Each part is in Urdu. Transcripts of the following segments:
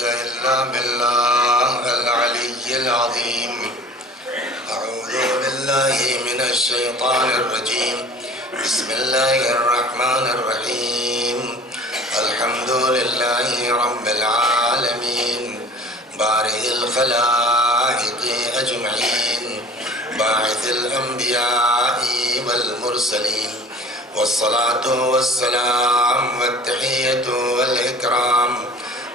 إلا بالله العلي العظيم. أعوذ بالله من الشيطان الرجيم. بسم الله الرحمن الرحيم. الحمد لله رب العالمين بارئ الخلائق أجمعين باعث الأنبياء والمرسلين والصلاة والسلام والتحية والإكرام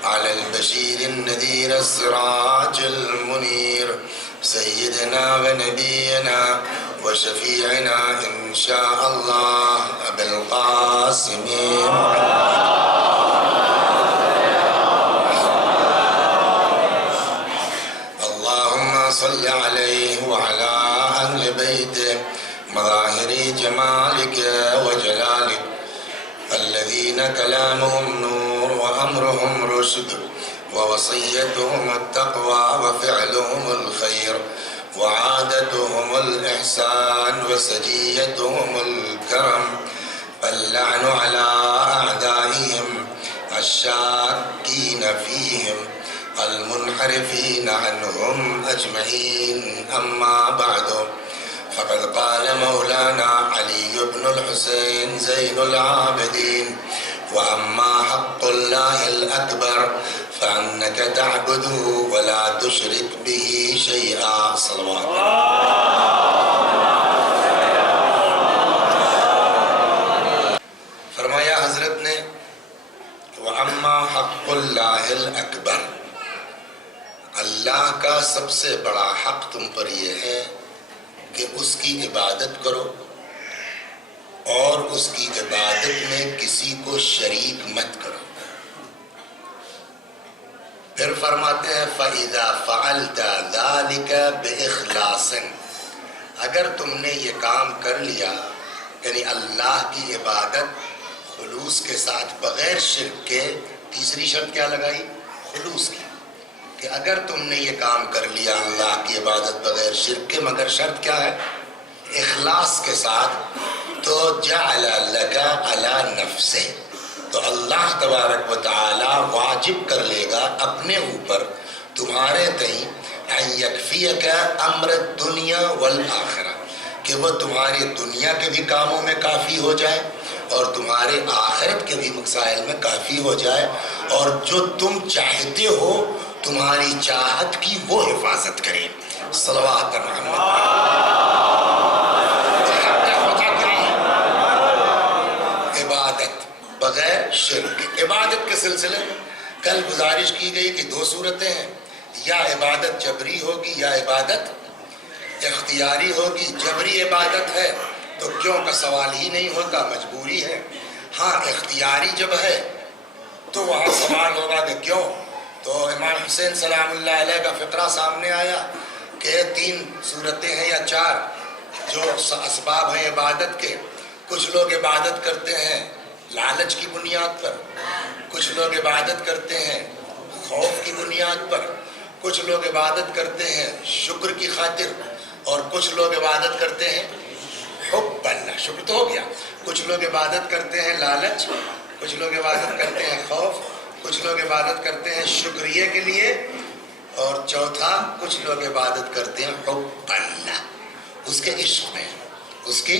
على البشير النذير السراج المنير سيدنا ونبينا وشفيعنا إن شاء الله أبي القاسم اللهم صل عليه وعلى أهل بيته مظاهر جمالك وجلالك الذين كلامهم نور وأمرهم رشد ووصيتهم التقوى وفعلهم الخير وعادتهم الإحسان وسجيتهم الكرم اللعن على أعدائهم الشاكين فيهم المنحرفين عنهم أجمعين. أما بعد فقد قال مولانا علي بن الحسين زين العابدين وأما حق الله الأكبر فأنك تعبده ولا تشرك به شيئا. صلوات فرمایا حضرت نے وَأَمَّا حَقُّ اللَّهِ الْأَكْبَرِ، اللہ کا سب سے بڑا حق تم پر یہ ہے کہ اس کی عبادت کرو اور اس کی عبادت میں کسی کو شریک مت کرو. پھر فرماتے ہیں فَإِذَا فَعَلْتَ ذَلِكَ بِإِخْلَاصٍ، اگر تم نے یہ کام کر لیا یعنی اللہ کی عبادت خلوص کے ساتھ بغیر شرک کے. تیسری شرط کیا لگائی؟ خلوص کی، کہ اگر تم نے یہ کام کر لیا اللہ کی عبادت بغیر شرک کے، مگر شرط کیا ہے؟ اخلاص کے ساتھ، تو جعل لک علی نفسہ، تو اللہ تبارک و تعالی واجب کر لے گا اپنے اوپر تمہارے تئیں ان یکفیک امر الدنیا والآخرہ، کہ وہ تمہاری دنیا کے بھی کاموں میں کافی ہو جائے اور تمہارے آخرت کے بھی مسائل میں کافی ہو جائے، اور جو تم چاہتے ہو تمہاری چاہت کی وہ حفاظت کرے. صلوات محمد. عبادت بغیر شرک. عبادت کے سلسلے میں کل گزارش کی گئی کہ دو صورتیں ہیں، یا عبادت جبری ہوگی یا عبادت اختیاری ہوگی. جبری عبادت ہے تو کیوں کا سوال ہی نہیں ہوتا، مجبوری ہے. ہاں اختیاری جب ہے تو وہاں سوال ہوگا کہ کیوں. تو امام حسین سلام اللہ علیہ کا فقرہ سامنے آیا کہ 3 صورتیں ہیں یا 4 جو اسباب ہیں عبادت کے. کچھ لوگ عبادت کرتے ہیں لالچ کی بنیاد پر، کچھ لوگ عبادت کرتے ہیں خوف کی بنیاد پر، کچھ لوگ عبادت کرتے ہیں شکر کی خاطر، اور کچھ لوگ عبادت کرتے ہیں حب اللہ، شکر تو ہو گیا. کچھ لوگ عبادت کرتے ہیں لالچ، کچھ لوگ عبادت کرتے ہیں خوف، کچھ لوگ عبادت کرتے ہیں شکریہ کے لیے، اور چوتھا کچھ لوگ عبادت کرتے ہیں حب اللہ، اس کے عشق میں، اس کی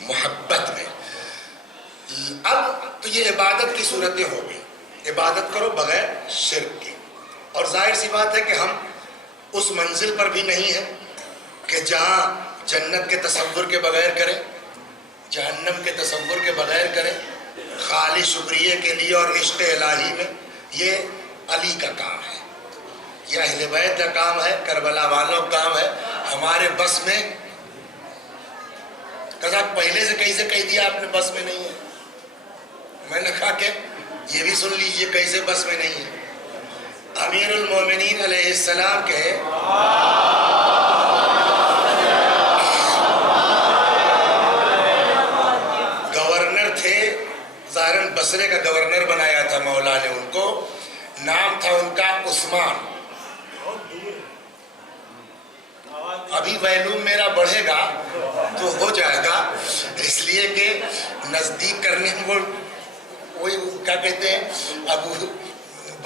محبت میں. اب تو یہ عبادت کی صورتیں ہو گئی، عبادت کرو بغیر شرک کی. اور ظاہر سی بات ہے کہ ہم اس منزل پر بھی نہیں ہیں کہ جہاں جنت کے تصور کے بغیر کریں، جہنم کے تصور کے بغیر کریں، خالی شکریہ کے لیے اور عشق الہی میں. یہ علی کا کام ہے، یہ اہل بیت کا کام ہے، کربلا والوں کا کام ہے. ہمارے بس میں پہلے سے کہیں دیا آپ نے بس میں نہیں ہے. میں نے کہا کہ یہ بھی سن لیجئے کیسے بس میں نہیں ہے. امیر المومنین علیہ السلام کے گورنر تھے، ظاہراً بصرے کا گورنر بنایا تھا مولا نے ان کو. نام تھا ان کا عثمان. ابھی ویلوم میرا بڑھے گا تو ہو جائے گا، اس لیے کہ نزدیک کرنے میں وہ وہی کیا کہتے ہیں ابو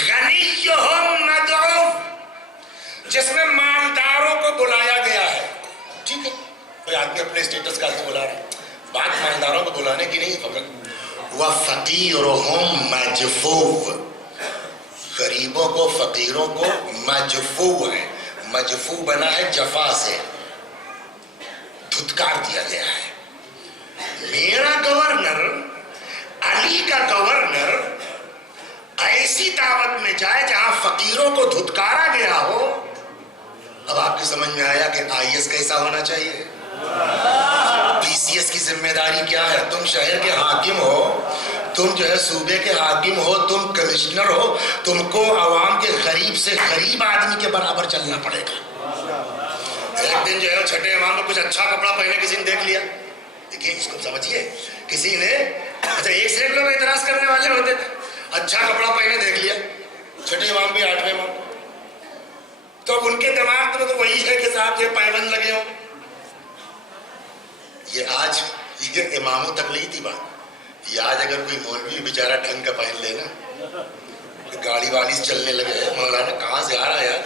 غنیہم مدعو، جس میں مالداروں کو بلایا گیا ہے. ٹھیک ہے، کوئی آدمی اپنے اسٹیٹس کا بلا رہا ہے، بات مالداروں کو بلانے کی نہیں. فقط وَفَقِيرُهُمْ مَجْفُوٌّ، غریبوں کو، فقیروں کو مجفو ہے. مجفو بنا ہے جفا سے، دھتکار دیا گیا ہے. میرا گورنر، علی کا گورنر ایسی دعوت میں جائے جہاں فقیروں کو دھتکارا گیا ہو. اب آپ کی سمجھ میں آیا کہ IAS کیسا ہونا چاہیے، PCS کی ذمہ داری کیا ہے. تم شہر کے حاکم ہو، تم جو ہے صوبے کے حاکم ہو، تم کمشنر ہو، تم کو عوام کے غریب سے غریب آدمی کے برابر چلنا پڑے گا. ایک دن جو ہے چھٹے امام کو کچھ اچھا کپڑا پہنے کسی نے دیکھ لیا. دیکھیے اس کو سمجھیے، کسی نے، اچھا ایک سے ایک لوگ اعتراض کرنے والے ہوتے تھے، اچھا کپڑا پہنے دیکھ لیا چھٹے امام بھی 8ویں امام، تو ان کے دماغ میں تو وہی ہے کہ صاحب یہ پیبند لگے ہو. یہ آج یہ اماموں تک نہیں تھی بات. یہ آج اگر کوئی مولوی بیچارہ ڈھنگ کا پہن لے نا، گاڑی واڑی سے چلنے لگے، مولانا کہاں سے آ رہا ہے یار،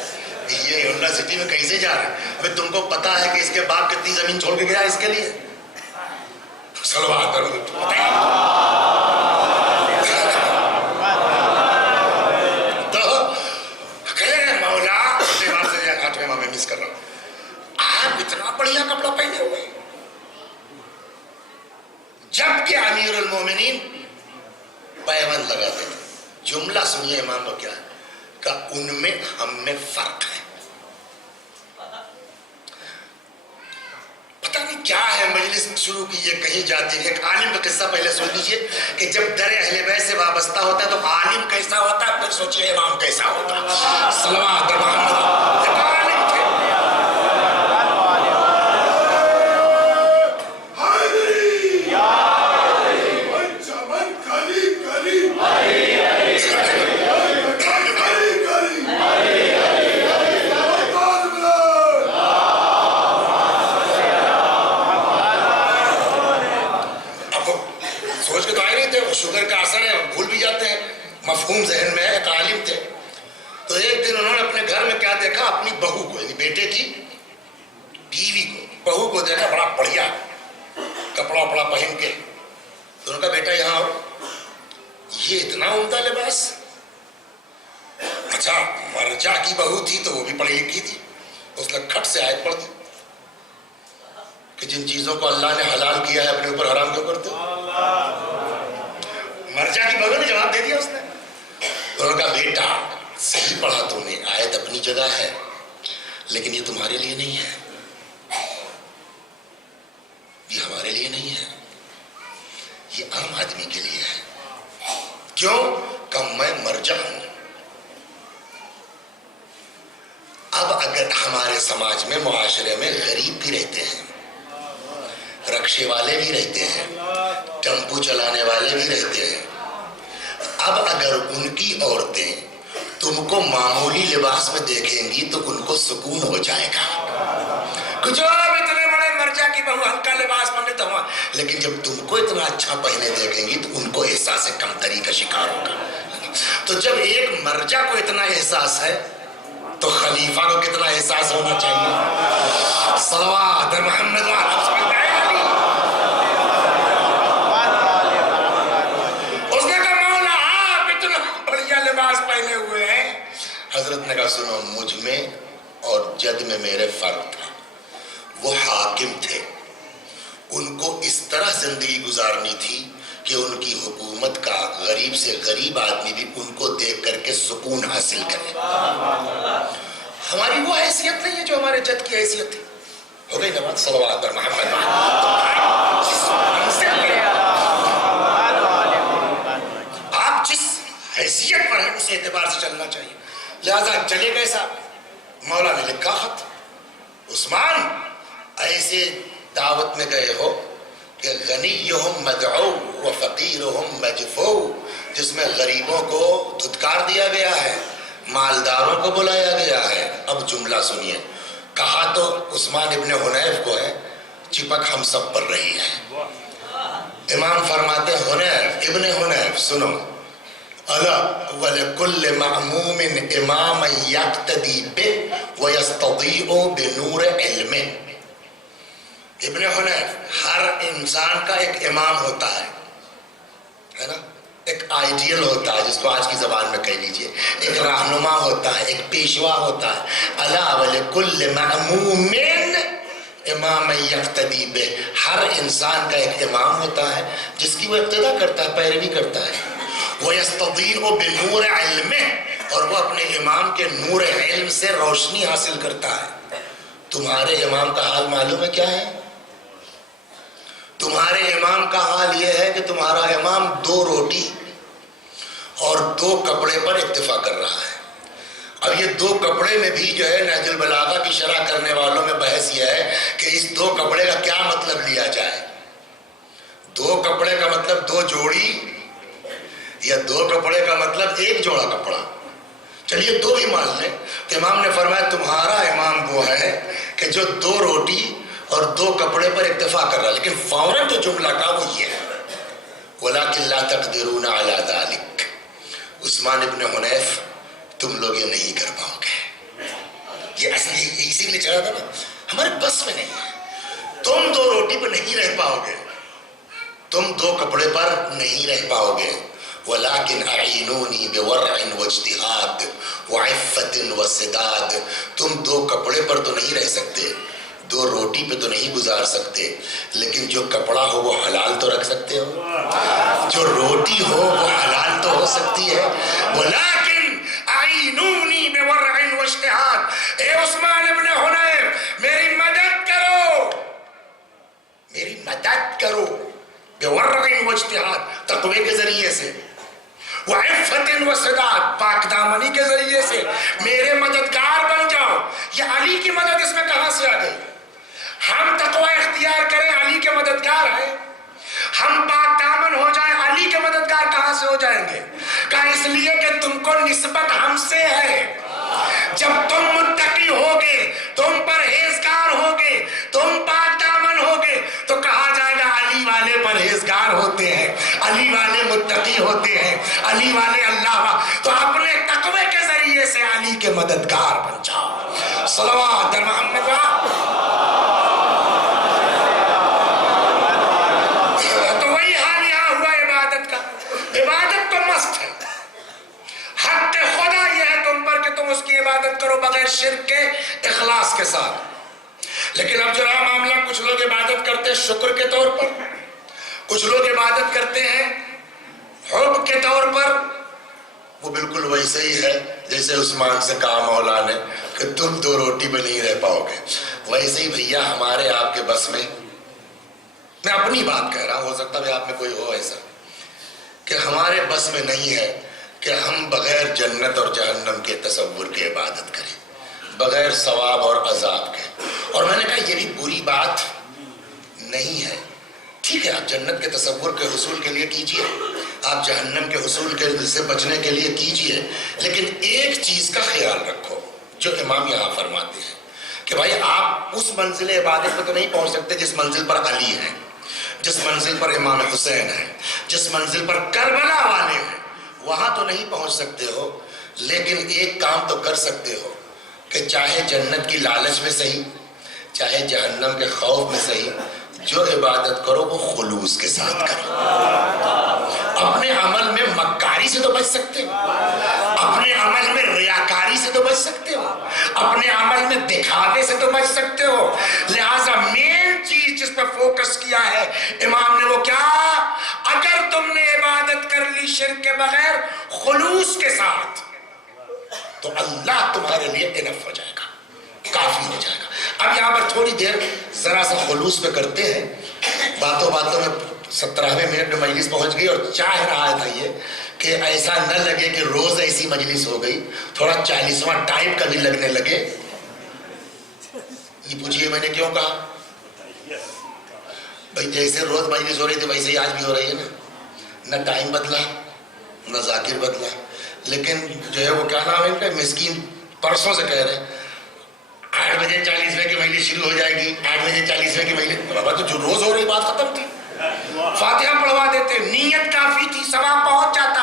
یہ یونیورسٹی میں کیسے جا رہا ہے؟ بھئی تم کو پتا ہے کہ اس کے باپ کتنی زمین چھوڑ کے گیا اس کے لیے؟ صلوات کرو. تو کہہ رہے مولا، 8ویں ماہ میں مس کر رہا ہوں، آپ اتنا بڑھیا کپڑا پہنے ہوئے، جبکہ امیر المومنین پیوند لگاتے تھے. جملہ سنیے امام کو کیا ہے کہ ان میں ہم میں فرق ہے. پتہ نہیں کیا ہے، مجلس شروع کی یہ کہیں جاتی ہے. ایک عالم کا قصہ پہلے سن لیجئے کہ جب در اہل بیت سے وابستہ ہوتا ہے تو عالم کیسا ہوتا ہے، پھر سوچئے امام کیسا ہوتا ہے. صلوات محمد. ایک عالم تھے، شوگر کا اثر ہے، بھول بھی جاتے ہیں، مفہوم ذہن میں ہے. ایک عالم تھے، تو ایک دن انہوں نے اپنے گھر میں کیا دیکھا، اپنی بہو کو، یعنی بیٹے کی بیوی کو، بہو کو دیکھا بڑا بڑھیا کپڑا وپڑا پہن کے. تو انہوں نے کہا بیٹا یہاں آؤ، یہ اتنا عمدہ لباس. اچھا مرجع کی بہو تھی تو وہ بھی پڑھی لکھی تھی، اس نے کھٹ سے آیت پڑھ دی کہ جن چیزوں کو اللہ نے حلال کیا ہے اپنے اوپر حرام کیوں کرتے ہو. مرجع کی بہو نے جواب دے دیا. اس نے انہوں نے کہا بیٹا صحیح پڑھا تم نے، آیت اپنی جگہ ہے، لیکن یہ تمہارے لیے نہیں ہے، یہ ہمارے لیے نہیں ہے، یہ عام آدمی کے لیے ہے. کیوں کہ میں مرجع ہوں. اب اگر ہمارے سماج میں، معاشرے میں غریب بھی رہتے ہیں، رکشے والے بھی رہتے ہیں، ٹیمپو چلانے والے بھی رہتے ہیں، اب اگر ان کی عورتیں تم کو معمولی لباس میں دیکھیں گی تو ان کو سکون ہو جائے گا. کچھ اور اتنے بڑے مرجع کی بہو ہلکا لباس پہنے تو ہوا، لیکن جب تم کو اتنا اچھا پہنے دیکھیں گی تو ان کو احساس کمتری کا شکار ہوگا. تو جب ایک مرجع کو اتنا احساس ہے تو خلیفہ کو کتنا احساس ہونا چاہیے. صلوات محمد وعلی صلی اللہ. اس نے کہا مولا آپ اتنا بڑھیا لباس پہنے ہوئے ہیں. حضرت نے کہا سنو، مجھ میں اور جد میں میرے فرق تھا. وہ حاکم تھے، ان کو اس طرح زندگی گزارنی تھی کہ ان کی حکومت کا غریب سے غریب آدمی بھی ان کو دیکھ کر کے سکون حاصل کرے. ہماری وہ حیثیت نہیں ہے جو ہمارے جد کی حیثیت تھی. ہو گئی نماز. صلوات پر محمد. آپ جس حیثیت پر ہیں اس اعتبار سے چلنا چاہیے. لہذا چلے گئے صاحب، مولا نے لکھا خط، عثمان ایسے دعوت میں گئے ہو کہ غنیہم مدعو و فقیرہم مجفو، جس میں غریبوں کو دھتکار دیا گیا ہے، مالداروں کو بلایا گیا ہے. اب جملہ سنیے، کہا تو عثمان ابن حنیف کو ہے، چپک ہم سب پر رہی ہے. امام فرماتے حنیف ابن حنیف سنو، الا ولکل معموم اماما یقتدی بہ ویستضیء بنور علمہ. ابن حنیف، ہر انسان کا ایک امام ہوتا ہے نا، ایک آئیڈیل ہوتا ہے جس کو آج کی زبان میں کہہ لیجئے، ایک رہنما ہوتا ہے، ایک پیشوا ہوتا ہے. الا ولکل معموم امام یقتدی بہ، ہر انسان کا ایک امام ہوتا ہے جس کی وہ اقتدا کرتا ہے، پیروی کرتا ہے. وَيَسْتَضِيءُ بِنُورِ عِلْمِهِ، اور وہ اپنے امام کے نور علم سے روشنی حاصل کرتا ہے. تمہارے امام کا حال معلوم ہے کیا ہے؟ تمہارے امام کا حال یہ ہے کہ تمہارا امام 2 روٹی اور 2 کپڑے پر اتفاق کر رہا ہے. اب یہ 2 کپڑے میں بھی جو ہے نہج البلاغہ کی شرح کرنے والوں میں بحث یہ ہے کہ اس 2 کپڑے کا کیا مطلب لیا جائے. 2 کپڑے کا مطلب 2 جوڑی یا 2 کپڑے کا مطلب 1 جوڑا کپڑا. چلیے 2 ہی مان لیں. تو امام نے فرمایا تمہارا امام وہ ہے کہ جو 2 روٹی اور 2 کپڑے پر اکتفا کر رہا ہے. لیکن فوراً جو جملہ کا وہ یہ ہے وَلَكِنْ لَا تَقْدِرُونَ عَلَى ذَلِكَ. عثمان ابن حنیف، تم لوگ یہ نہیں کر پاؤ گے. یہ اسی لیے چلا تھا نا، ہمارے بس میں نہیں ہے. تم 2 روٹی پر نہیں رہ پاؤ گے، تم 2 کپڑے پر نہیں رہ پاؤ گے. وَلَكِنْ أَعِينُونِي بِوَرْعٍ وَاجْتِهَادٍ وَعِفَّةٍ وَسِدَادٍ. تم 2 کپڑے پر تو نہیں رہ سکتے، 2 روٹی پہ تو نہیں گزار سکتے، لیکن جو کپڑا ہو وہ حلال تو رکھ سکتے ہو، جو روٹی ہو وہ حلال تو ہو سکتی ہے. وَلَكِنْ أَعِينُونِي بِوَرْعٍ وَاجْتِهَادٍ. اے عثمان ابن حنیف میری مدد کرو، میری مدد کرو. بِوَرْعٍ وَاجْتِهَادٍ، تقوی کے ذریعے سے. وَعِفَّةٍ وَسِدَادٍ، پاک دامنی کے ذریعے سے میرے مددگار بن جاؤ. یہ علی کی مدد اس میں کہاں سے آ گئی؟ ہم تقوی اختیار کریں علی کے مددگار ہیں، ہم پاک دامن ہو جائیں علی کے مددگار کہاں سے ہو جائیں گے؟ کہا اس لیے کہ تم کو نسبت ہم سے ہے. جب تم متقی ہوگے، تم پرہیزگار ہوگے، تم پاک دامن ہوگے تو کہا جائے گا علی والے پرہیزگار ہوتے ہیں، علی والے متقی ہوتے ہیں، علی والے اللہ. تو اپنے تقوی کے ذریعے سے علی کے مددگار بن جاؤ. صلوات محمد. تو وہی حال یہاں ہوا عبادت کا. عبادت تو مست ہے، حق خدا یہ ہے تم پر کہ تم اس کی عبادت کرو بغیر شرک کے، اخلاص کے ساتھ. لیکن اب جو رہا معاملہ، کچھ لوگ عبادت کرتے ہیں شکر کے طور پر، کچھ لوگ عبادت کرتے ہیں حب کے طور پر. وہ بالکل ویسے ہی ہے جیسے عثمان سے کہا مولا نے کہ تم 2 روٹی پہ نہیں رہ پاؤ گے. ویسے ہی بھیا ہمارے آپ کے بس میں، میں اپنی بات کہہ رہا ہوں، ہو سکتا ہے آپ میں کوئی ہو ایسا، کہ ہمارے بس میں نہیں ہے کہ ہم بغیر جنت اور جہنم کے تصور کے عبادت کریں، بغیر ثواب اور عذاب کے. اور میں نے کہا یہ بھی بری بات نہیں ہے. ٹھیک ہے، آپ جنت کے تصور کے حصول کے لیے کیجئے، آپ جہنم کے حصول کے سے بچنے کے لیے کیجئے، لیکن ایک چیز کا خیال رکھو جو امام یہاں فرماتے ہیں کہ بھائی آپ اس منزل عبادت پہ تو نہیں پہنچ سکتے جس منزل پر علی ہیں، جس منزل پر امام حسین ہیں، جس منزل پر کربلا والے ہیں، وہاں تو نہیں پہنچ سکتے ہو. لیکن ایک کام تو کر سکتے ہو کہ چاہے جنت کی لالچ میں صحیح، چاہے جہنم کے خوف میں صحیح، جو عبادت کرو وہ خلوص کے ساتھ کرو. اپنے عمل میں مکاری سے تو بچ سکتے ہو، اپنے عمل میں ریاکاری سے تو بچ سکتے ہو، اپنے عمل میں دکھاوے سے تو بچ سکتے ہو. لہٰذا مین چیز جس پہ فوکس کیا ہے امام نے وہ کیا، اگر تم نے عبادت کر لی شرک کے بغیر خلوص کے ساتھ تو اللہ تمہارے لیے انف ہو جائے گا، کافی ہو جائے گا. اب یہاں پر تھوڑی دیر ذرا سا خلوص پہ کرتے ہیں. باتوں باتوں میں 17ویں منٹ میں مجلس پہنچ گئی اور چاہ رہا تھا یہ کہ ایسا نہ لگے کہ روز ایسی مجلس ہو گئی، تھوڑا 40واں ٹائپ کا بھی لگنے لگے. یہ پوچھئے میں نے کیوں کہا؟ بھائی جیسے روز مجلس ہو رہی تھی ویسے ہی آج بھی ہو رہی ہے نا. نہ ٹائم بدلا نہ ذاکر بدلا، لیکن جو ہے وہ کیا نام ہے ان کا، مسکین پرسوں سے کہہ رہے ہیں 8 بجے 40ویں کی مجلس شروع ہو جائے گی، 8 بجے 40ویں کی مجلس. بابا تو جو روز ہو رہی بات ختم تھی، فاتحہ پڑھوا دیتے، نیت کافی تھی، ثواب پہنچ جاتا.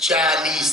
40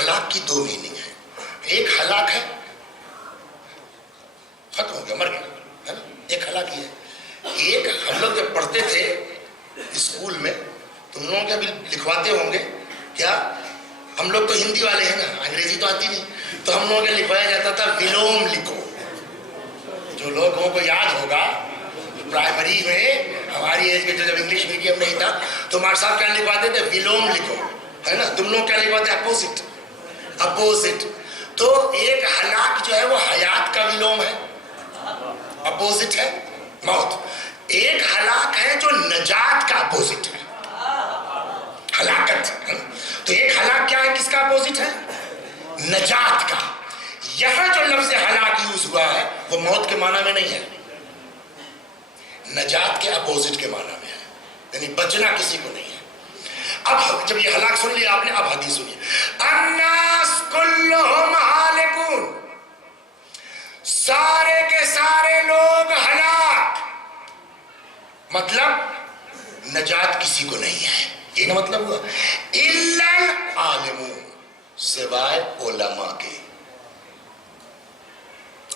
ہلاک کی دو میننگ ہے. ایک ہلاک ہے ختم ہو گیا مر گیا ہے نا, ایک ہلاک ہی ہے. ایک ہم لوگ جب پڑھتے تھے اسکول میں, تم لوگوں کے ابھی لکھواتے ہوں گے کیا, ہم لوگ تو ہندی والے ہیں نا, انگریزی تو آتی نہیں, تو ہم لوگوں کے لکھوایا جاتا تھا ولوم لکھو. جو لوگوں کو یاد ہوگا پرائمری میں ہماری ایج کے جب انگلش میڈیم نہیں تھا تو ماسٹر صاحب کیا لکھواتے تھے, ولوم لکھو ہے نا. تم لوگ کیا لکھواتے, اپوزٹ. اپوزٹ. تو ایک ہلاک جو ہے وہ حیات کا ولوم ہے, اپوزٹ ہے موت. ایک ہلاک ہے جو نجات کا اپوزٹ ہے, ہلاکت. تو ایک ہلاک کیا ہے, کس کا اپوزٹ ہے, نجات کا. یہاں جو لفظ ہلاک یوز ہوا ہے وہ موت کے معنی میں نہیں ہے, نجات کے اپوزٹ کے معنی میں ہے, یعنی بچنا کسی کو نہیں ہے. اب جب یہ ہلاک سن لیا آپ نے, اب حدیث سنیے. الناس کلہم ہالکون, سارے کے سارے لوگ ہلاک, مطلب نجات کسی کو نہیں ہے. یہ نا مطلب ہوا, الا العالمون, سوائے علماء کے.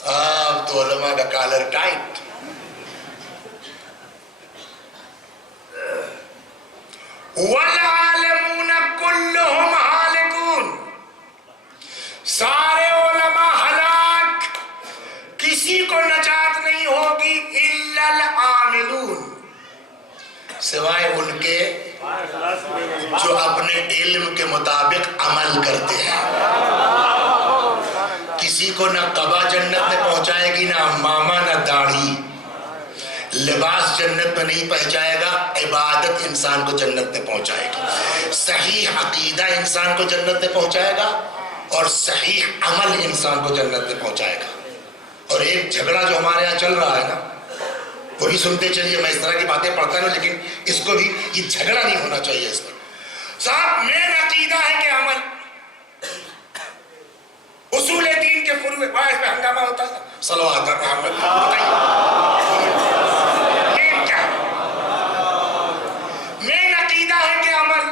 اب تو علماء کا کالر ٹائٹ. والعالمون کلہم ہالکون, سارے علماء ہلاک, کسی کو نجات نہیں ہوگی. الا العاملون, سوائے ان کے جو اپنے علم کے مطابق عمل کرتے ہیں. کسی کو نہ قبا جنت میں پہنچائے گی, نہ ماما, نہ داڑھی. لباس جنت میں نہیں پہنچائے گا, عبادت انسان کو جنت میں پہنچائے گی. صحیح عقیدہ انسان کو جنت میں پہنچائے گا, اور صحیح عمل انسان کو جنت میں پہنچائے گا. اور ایک جھگڑا جو ہمارے یہاں چل رہا ہے نا, وہ بھی سنتے چلیے. میں اس طرح کی باتیں پڑھتا ہوں لیکن اس کو بھی, یہ جھگڑا نہیں ہونا چاہیے اس پر. صاحب مین عقیدہ ہے کہ عمل, اصول دین کے فروع, اس پہ ہنگامہ ہوتا ہے. صلوات محمد, مین کیا ہے, مین عقیدہ ہے کہ عمل,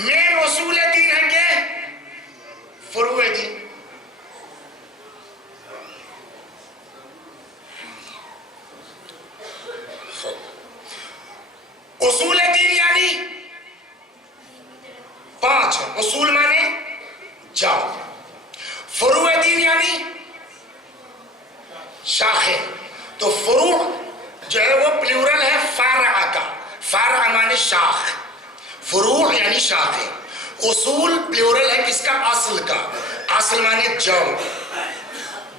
مین اصول دین ہے کہ فروع دین. اصول دین یعنی 5 ہے. اصول مانے جاؤ, فروع دین یعنی شاخیں. تو فروع جو ہے وہ پلیورل ہے فرع کا, فرع مانے شاخ, فروع یعنی شاخیں. اصول پلیورل ہے کس کا, اصل کا. اصل مانے جڑ.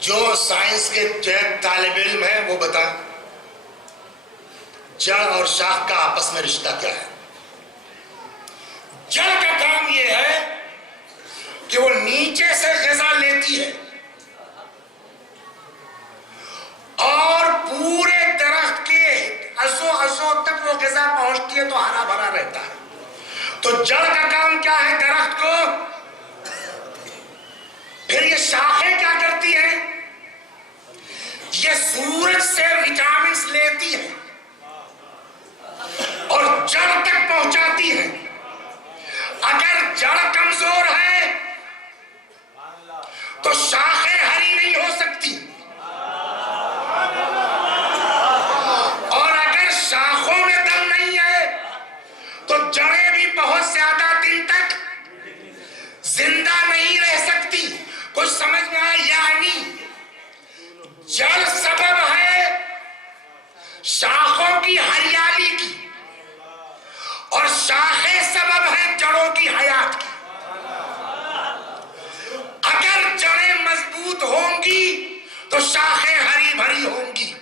جو سائنس کے جو طالب علم ہے وہ بتائیں جڑ اور شاخ کا آپس میں رشتہ کیا ہے. جڑ کا کام یہ ہے کہ وہ نیچے سے غذا لیتی ہے اور پورے درخت کے عضو تک وہ غذا پہنچتی ہے تو ہرا بھرا رہتا ہے. تو جڑ کا کام کیا ہے, درخت کو. پھر یہ شاخیں کیا کرتی ہیں, یہ سورج سے وٹامنز لیتی ہے اور جڑ تک پہنچاتی ہے. اگر جڑ کمزور ہے تو شاخیں ہری نہیں ہو سکتی, اور اگر شاخوں میں دم نہیں ہے تو جڑیں بھی بہت زیادہ دن تک زندہ نہیں رہ سکتی. کچھ سمجھ میں آئے, یعنی جڑ سبب ہے شاخوں کی ہریالی کی, اور شاخیں سبب ہے جڑوں کی حیات کی. اگر جڑیں مضبوط ہوں گی تو شاخیں ہری بھری ہوں گی.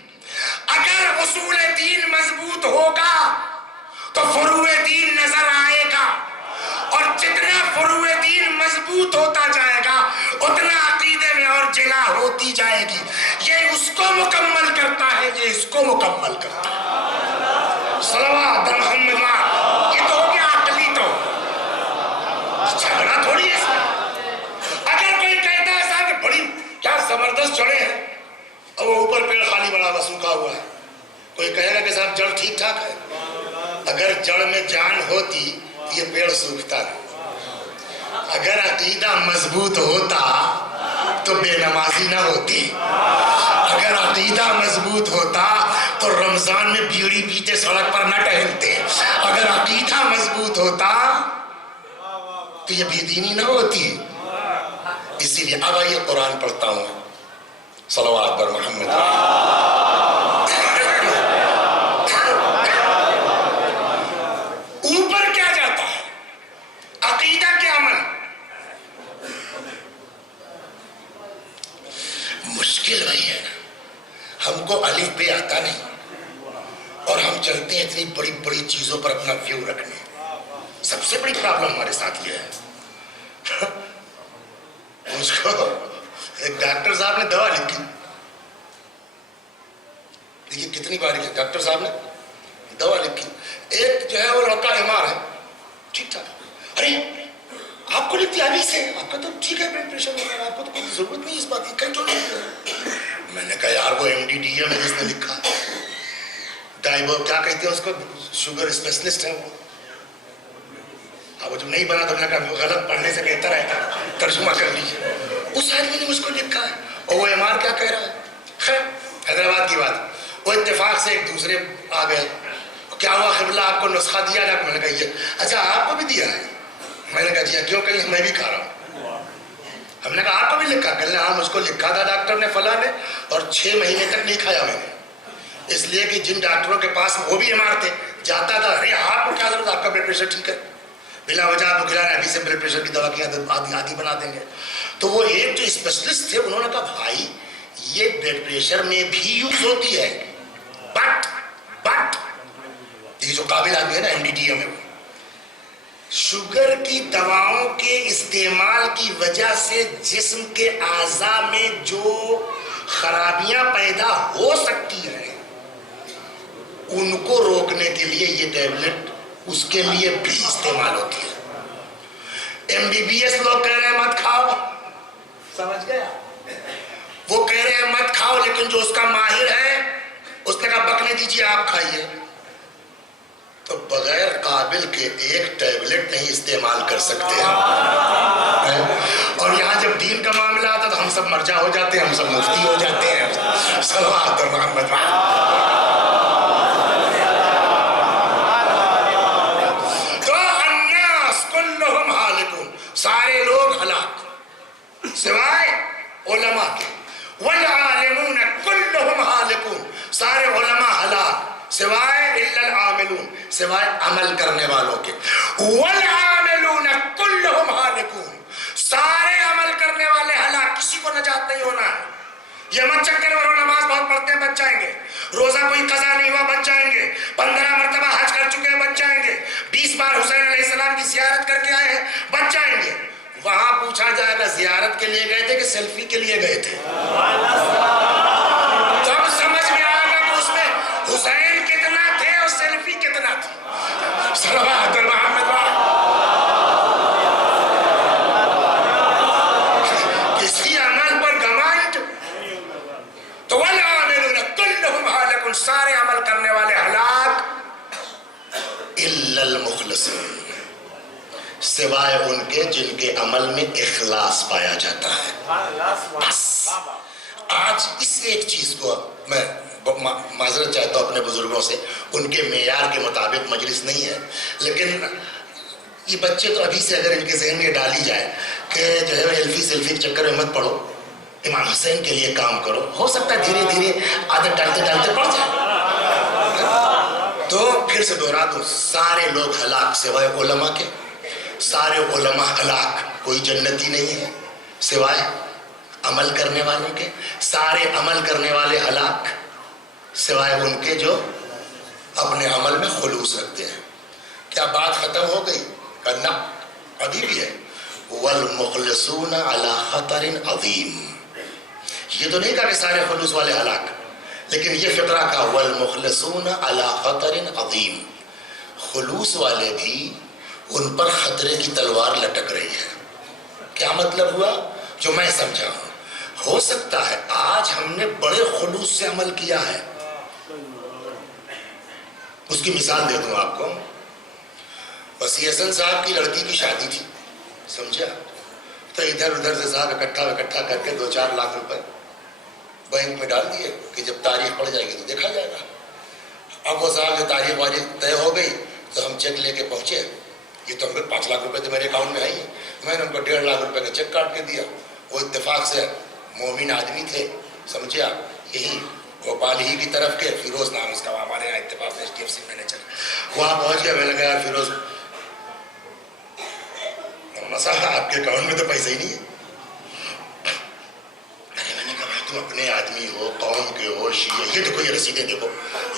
اگر اصول دین مضبوط ہوگا تو فروع دین نظر آئے گا, اور جتنا فروع دین مضبوط ہوتا جائے گا اتنا عقیدے میں اور جلا ہوتی جائے گی. یہ اس کو مکمل کرتا ہے, یہ اس کو مکمل کرتا ہے. صلوات محمد. یہ تو ہو گیا عقلی, تو جھگڑا تھوڑی ہے. اگر کوئی کہتا ہے صاحب بڑی کیا زبردست جڑیں ہیں اور وہ اوپر پیڑ خالی بڑا بس سوکھا ہوا ہے, کوئی کہے گا کہ صاحب جڑ ٹھیک ٹھاک ہے. اگر جڑ میں جان ہوتی یہ پیڑ سوکھتا ہے. اگر عقیدہ مضبوط ہوتا تو بے نمازی نہ ہوتی، اگر عقیدہ مضبوط ہوتا تو رمضان میں بیڑی پیتے سڑک پر نہ ٹہلتے، اگر عقیدہ مضبوط ہوتا تو یہ بے دینی نہ ہوتی۔ اسی لیے اب آئیے قرآن پڑھتا ہوں، صلوات پر محمد۔ اوپر کیا جاتا ہے؟ عقیدہ کے عمل۔ مشکل وہی ہے نا، ہم کو الف بے آتا نہیں اور ہم چلتے ہیں اتنی بڑی بڑی چیزوں پر اپنا ویو رکھنے۔ سب سے بڑی پرابلم ہمارے ساتھ یہ ہے، مجھ کو ایک ڈاکٹر صاحب نے دوا لکھی، دیکھیے کتنی باری ہے، ڈاکٹر صاحب نے دوا لکھی، ایک جو ہے وہ لڑکا بیمار ہے، ٹھیک ٹھاک، ارے آپ کو لکھتی ابھی سے، آپ کا تو ٹھیک ہے بلڈ پریشر وغیرہ، آپ کو تو کوئی ضرورت نہیں اس بات کی، کہیں چھوڑ دیں۔ میں نے کہا یار وہ MD-DM ہے جس نے لکھا، ڈائبو کیا کہتے ہیں اس کو، شوگر اسپیشلسٹ ہے وہ، اب وہ جو نہیں بنا تو میں نے کہا غلط پڑھنے سے بہتر ہے ترجمہ کر لیجیے۔ اس آدمی نے مجھ کو لکھا ہے اور وہ MR کیا کہہ رہا ہے۔ خیر حیدرآباد کی بات، وہ اتفاق سے ایک دوسرے آ گئے، کیا ہوا قبلہ آپ کو نسخہ دیا نا؟ میں نے کہا یہ اچھا آپ کو بھی دیا ہے؟ میں نے کہا جی کیوں، کہ میں بھی کھا رہا ہوں۔ ہم نے کہا آپ کو بھی لکھا؟ کہنے ہاں مجھ کو لکھا تھا ڈاکٹر نے فلاں نے، اور 6 مہینے تک نہیں کھایا میں نے، اس لیے کہ جن ڈاکٹروں کے پاس وہ بھی MR تھے جاتا تھا، ارے آپ کو کیا ضرورت، آپ کا بلڈ پریشر ٹھیک ہے، بلا وجہ آپ کو کھلانا، ابھی سے بلڈ پریشر کی دوا کی عادی بنا دیں گے۔ تو وہ ایک جو اسپیشلسٹ تھے انہوں نے کہا بھائی یہ بلڈ پریشر میں بھی یوز ہوتی ہے، بٹ یہ جو قابل آدمی ہے نا MD-DM ہے، وہ شوگر کی دواؤں کے استعمال کی وجہ سے جسم کے اعضاء میں جو خرابیاں پیدا ہو سکتی ہیں ان کو روکنے کے لیے یہ ٹیبلٹ اس کے لیے بھی استعمال ہوتی ہے۔ MBBS لوگ کہہ رہے ہیں مت کھاؤ، سمجھ گیا، وہ کہہ رہے ہیں مت کھاؤ، لیکن جو اس کا ماہر ہے اس نے کہا بکنے دیجیے آپ کھائیے، تو بغیر قابل کے ایک ٹیبلٹ نہیں استعمال کر سکتے ہیں۔ اور یہاں جب دین کا معاملہ آتا تو ہم سب مرجع ہو جاتے ہیں، ہم سب مفتی ہو جاتے ہیں۔ صلوات محمد۔ تو الناس کلہم ہالکون، سارے لوگ ہلاک سوائے علماء کے، والعالمون کلہم ہالکون، سارے علماء ہلاک سوائے الا العاملون، سوائے عمل کرنے والوں کے، والعاملون کلہم ہالکون، سارے عمل کرنے والے ہلاک، کسی کو نجات نہیں ہونا ہے۔ یہ مت چکر ورو نماز بہت پڑھتے ہیں بچ جائیں گے، روزہ کوئی قضا نہیں ہوا بچ جائیں گے، 15 مرتبہ حج کر چکے ہیں بچ جائیں گے، 20 بار حسین علیہ السلام کی زیارت کر کے آئے ہیں بچ جائیں گے۔ وہاں پوچھا جائے گا زیارت کے لیے گئے تھے کہ سیلفی کے لیے گئے تھے؟ تب سمجھ میں آئے گا کہ اس میں حسین کتنا تھے اور سیلفی کتنا تھی۔ صلوات محمد۔ کسی عمل پر گمانڈ، تو والعاملون کلہم ہالکون، سارے عمل کرنے والے ہلاک، الا المخلصین، سوائے ان کے جن کے عمل میں اخلاص پایا جاتا ہے۔ بس آج اس ایک چیز کو میں معذرت چاہتا ہوں اپنے بزرگوں سے، ان کے معیار کے مطابق مجلس نہیں ہے، لیکن یہ بچے تو ابھی سے اگر ان کے ذہن میں ڈالی جائے کہ جو ہے ایلفی سیلفی کے چکر میں مت پڑھو، امام حسین کے لیے کام کرو، ہو سکتا ہے دھیرے دھیرے عادت ڈالتے ڈالتے پڑھ جائے۔ تو پھر سے دوہرا دوں، سارے لوگ ہلاک سوائے علماء کے، سارے علماء ہلاک، کوئی جنتی نہیں ہے سوائے عمل کرنے والوں کے، سارے عمل کرنے والے ہلاک سوائے ان کے جو اپنے عمل میں خلوص رکھتے ہیں۔ کیا بات ختم ہو گئی؟ کرنا ابھی بھی ہے۔ والمخلصون علی خطر عظیم، یہ تو نہیں کہا کہ سارے خلوص والے ہلاک، لیکن یہ فقرہ کا والمخلصون علی خطر عظیم، خلوص والے بھی ان پر خطرے کی تلوار لٹک رہی ہے۔ کیا مطلب ہوا؟ جو میں سمجھا ہوں، ہو سکتا ہے آج ہم نے بڑے خلوص سے عمل کیا ہے۔ اس کی مثال دے دوں آپ کو، وسیع حسن صاحب کی لڑکی کی شادی تھی، سمجھا؟ تو ادھر ادھر سے صاحب اکٹھا کر کے 2-4 لاکھ روپے بینک میں ڈال دیے کہ جب تاریخ پڑ جائے گی تو دیکھا جائے گا. اب وہ صاحب جو تاریخ واریخ طے ہو گئی تو ہم چیک لے کے پہنچے. یہ تو ہم کو 5 لاکھ روپے تو میرے اکاؤنٹ میں آئی. میں نے ان کو 1.5 لاکھ روپے کا چیک کاٹ کے دیا. وہ اتفاق سے مومن آدمی تھے, سمجھے آپ, یہی بھوپال ہی کی طرف کے, فیروز نام اس کا, ہمارے یہاں اتفاق سے HDFC مینیجر. وہاں پہنچ گیا. میں نے کہا یار فیروز صاحب آپ کے اکاؤنٹ میں تو پیسے ہی نہیں ہے. میں نے کہا بھائی تم اپنے آدمی ہو, قوم کے ہو, شیعہ, یہ دیکھو یہ رسیدیں دیکھو,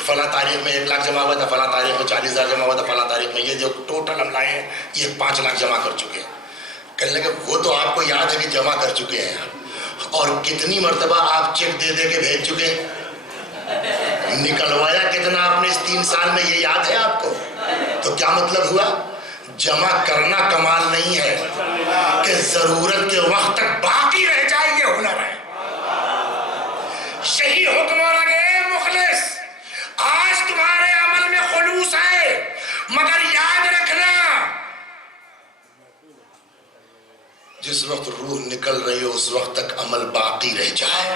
فلاں تاریخ میں 1 لاکھ جمع ہوا تھا, فلاں تاریخ میں 40,000 جمع ہوا تھا, فلاں تاریخ میں یہ جو ٹوٹل ہم لائے ہیں یہ 5 لاکھ جمع کر چکے ہیں. کہنے لگے وہ تو آپ کو یاد ہے کہ جمع کر چکے ہیں آپ, اور کتنی مرتبہ آپ چیک دے کے بھیج چکے ہیں, نکلوایا کتنا آپ نے اس 3 سال میں, یہ یاد ہے آپ کو؟ تو کیا مطلب ہوا؟ جمع کرنا کمال نہیں ہے کہ ضرورت کے وقت تک باقی رہ جائے, یہ ہنر ہے. یہی حکم لگے مخلص, آج تمہارے عمل میں خلوص ہے, مگر یاد رکھنا جس وقت روح نکل رہی ہو اس وقت تک عمل باقی رہ جائے.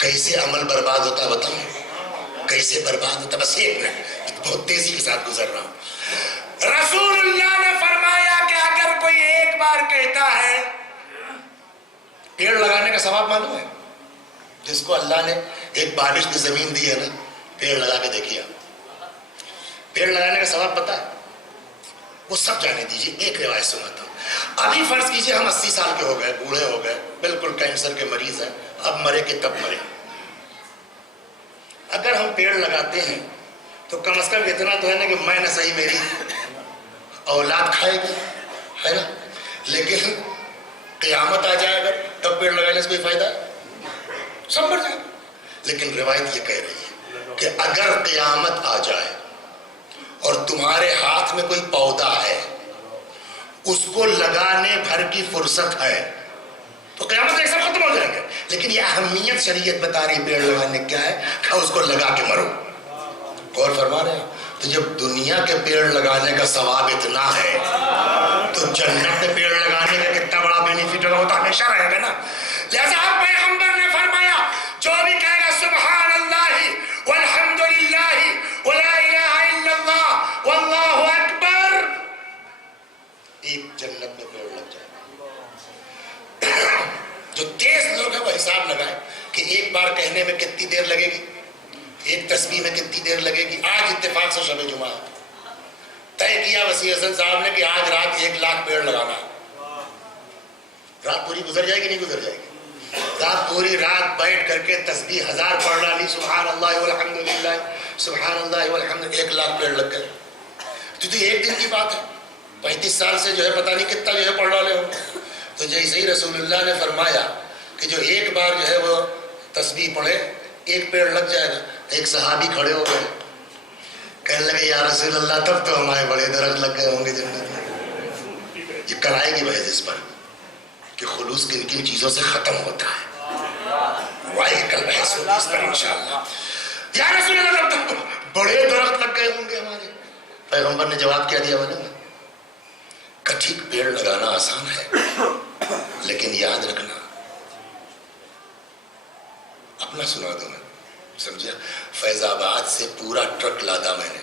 کیسے عمل برباد ہوتا ہے بتاؤں؟ کیسے برباد ہوتا ہے؟ بس 1 منٹ, بہت تیزی کے ساتھ گزر رہا ہوں. رسول اللہ نے فرمایا کہ اگر کوئی ایک بار کہتا ہے, پیڑ لگانے کا ثواب معلوم ہے؟ جس کو اللہ نے ایک بارش کی زمین دی ہے نا, پیڑ لگا کے دیکھیے. پیڑ لگانے کا ثواب پتہ ہے؟ وہ سب جانے دیجیے. ایک روایت سناتا ہوں. ابھی فرض کیجئے ہم 80 سال کے ہو گئے, بوڑھے ہو گئے, بالکل کینسر کے مریض ہیں, اب مرے کہ تب مرے. اگر ہم پیڑ لگاتے ہیں تو کم از کم اتنا تو ہے نا کہ میں نہ صحیح میری اولاد کھائے گی, ہے نا. لیکن قیامت آ جائے گا تب پیڑ لگانے سے کوئی فائدہ ہے؟ سب مر جائے گا. لیکن روایت یہ کہہ رہی ہے کہ اگر قیامت آ جائے اور تمہارے ہاتھ میں کوئی پودا ہے, اس کو لگانے بھر کی فرصت ہے, تو قیامت ایک سب ختم ہو جائیں گے. لیکن یہ اہمیت شریعت بتا رہی پیڑ لگانے کیا ہے, کہ اس کو لگا کے مرو. غور فرما رہے ہیں؟ تو جب دنیا کے پیڑ لگانے کا ثواب اتنا ہے تو جنت میں پیڑ لگانے کا کتنا بڑا بینیفٹ ہوگا, وہ تو ہمیشہ رہے گا نا. لہذا پیغمبر نے فرمایا جو بھی کہے گا سبحان اللہ والحمد للہ ولا الہ الا اللہ واللہ اکبر, ایک جنت میں پیڑ لگ جائے. جو تیز لوگ ہیں وہ حساب لگائیں کہ ایک بار کہنے میں کتنی دیر لگے گی, ایک تسبیح میں کتنی دیر لگے گی. آج اتفاق سے شب جمعہ طے کیا وسیع حسن صاحب نے کہ آج رات 1 لاکھ پیڑ لگانا ہے. رات پوری گزر جائے گی نہیں گزر جائے گی؟ رات پوری رات بیٹھ کر کے تسبیح 1000 پڑھ ڈالی, سبحان اللہ والحمد للہ سبحان اللہ والحمد, 1 لاکھ پیڑ لگ گئے. تو ایک دن کی بات ہے, 35 سال سے جو ہے پتہ نہیں کتنا جو ہے پڑھ ڈالے ہوں. تو جیسے ہی رسول اللہ نے فرمایا کہ جو ایک بار جو ہے وہ تسبیح پڑھے 1 پیڑ لگ جائے گا, ایک صحابی کھڑے ہو گئے, کہنے لگے یا رسول اللہ تب تو ہمارے بڑے درخت لگ گئے ہوں گے جنت میں. یہ کرائے گی بحث اس پر کہ خلوص کن کن چیزوں سے ختم ہوتا ہے, وہی کل بحث ہوگی اس پر انشاءاللہ. یا رسول اللہ تب تو بڑے درخت لگ گئے ہوں گے ہمارے. پیغمبر نے جواب کیا دیا بولے کہ ٹھیک پیڑ لگانا آسان ہے, لیکن یاد رکھنا, اپنا سنا دو میں, سمجھا, فیض آباد سے پورا ٹرک لادا میں نے,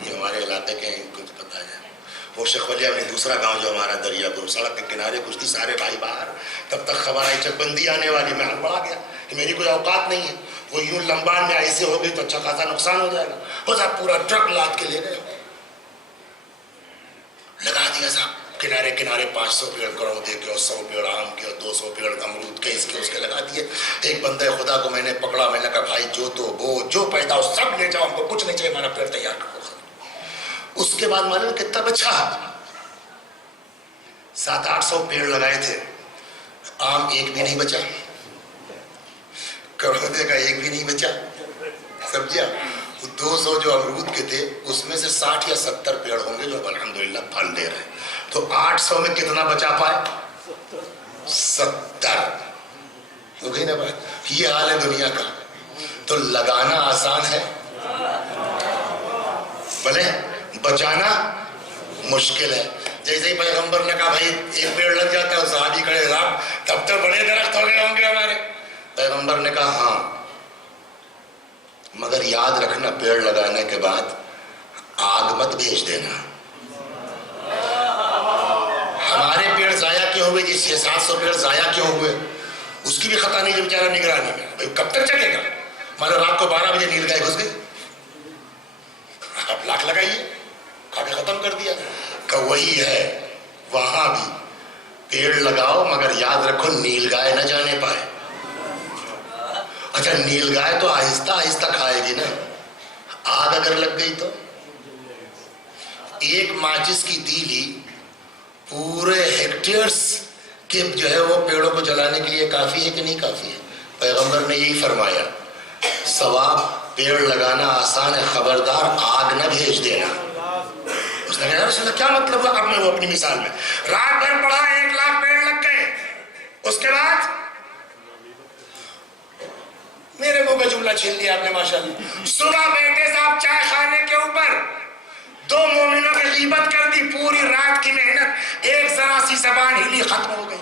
یہ ہمارے علاقے کے ہیں, ان کو تو پتا ہے. وہ شیخ ولی اپنے دوسرا گاؤں جو ہمارا دریا گرو, سڑک کے کنارے کشتی, سارے بھائی باہر. تب تک خبر آئی چک بندی آنے والی, میں ہڑبڑا گیا کہ میری کوئی اوقات نہیں ہے, وہ یوں لمبان میں ایسے ہو گئی تو اچھا خاصا نقصان ہو جائے گا. وہ صاحب پورا ٹرک لاد کے لے گئے, لگا دیا صاحب کنارے کنارے 500 پیڑ کروں دے کے, اور 100 پیڑ آم کے, اور 200 پیڑ امرود کے, اس کے لگا دیے. ایک بندہ خدا کو میں نے پکڑا, میں نے کہا بھائی جو تو وہ جو پیدا ہو سب لے جاؤ, ہم کو کچھ نہیں چاہیے, ہمارا پیڑ تیار کرو. اس کے بعد معلوم کتنا بچا, 700-800 پیڑ لگائے تھے, آم ایک بھی نہیں بچا, کروندے کا ایک بھی نہیں بچا, سمجھا. 200 جو امرود کے تھے اس میں سے 60 یا 70 پیڑ ہوں گے جو الحمدللہ پھل دے رہے ہیں. تو 800 میں کتنا بچا پائے؟ 70 ہو گئی نا بات. یہ حال ہے دنیا کا. تو لگانا آسان ہے, بھلے بچانا مشکل ہے. جیسے ہی پیغمبر نے کہا بھائی ایک پیڑ لگ جاتا ہے, صحابی کھڑے صاحب تب تو بڑے درخت ہو گئے ہوں گے ہمارے. پیغمبر نے کہا ہاں, مگر یاد رکھنا پیڑ لگانے کے بعد آگ مت بھیج دینا. ہمارے پیڑ ضائع کیوں ہوئے, جس 600-700 پیڑ ضائع کیوں ہوئے, اس کی بھی خطا نہیں جو بیچارہ نگرانی میں. بھائی کب تک چلے گا؟ مانو رات کو 12 بجے نیل گائے گھس گئی, آپ لاکھ لگائیے, کھا کے ختم کر دیا. کہ وہی ہے, وہاں بھی پیڑ لگاؤ مگر یاد رکھو نیل گائے نہ جانے پائے. اچھا نیل گائے تو آہستہ آہستہ کھائے گی نا, آگ اگر لگ گئی تو. ایک ماچس کی تیلی پورے ہیکٹیئرز کے جو ہے وہ پیڑوں کو جلانے کے لیے کافی ہے کہ نہیں کافی ہے؟ پیغمبر نے یہی فرمایا, ثواب پیڑ لگانا آسان ہے, خبردار آگ نہ بھیج دینا. اس نے کہا رسول اللہ کیا مطلب ہے؟ اب میں وہ اپنی مثال میں رات بھر پڑھا 1 لاکھ پیڑ لگ گئے, اس کے بعد میرے منہ کا جملہ چھین لیا آپ نے ماشاءاللہ. صبح بیٹے صاحب چائے خانے کے اوپر 2 مومنوں کی غیبت کر دی, پوری رات کی محنت, ایک ذرا سی زبان ہلی ختم ہو گئی.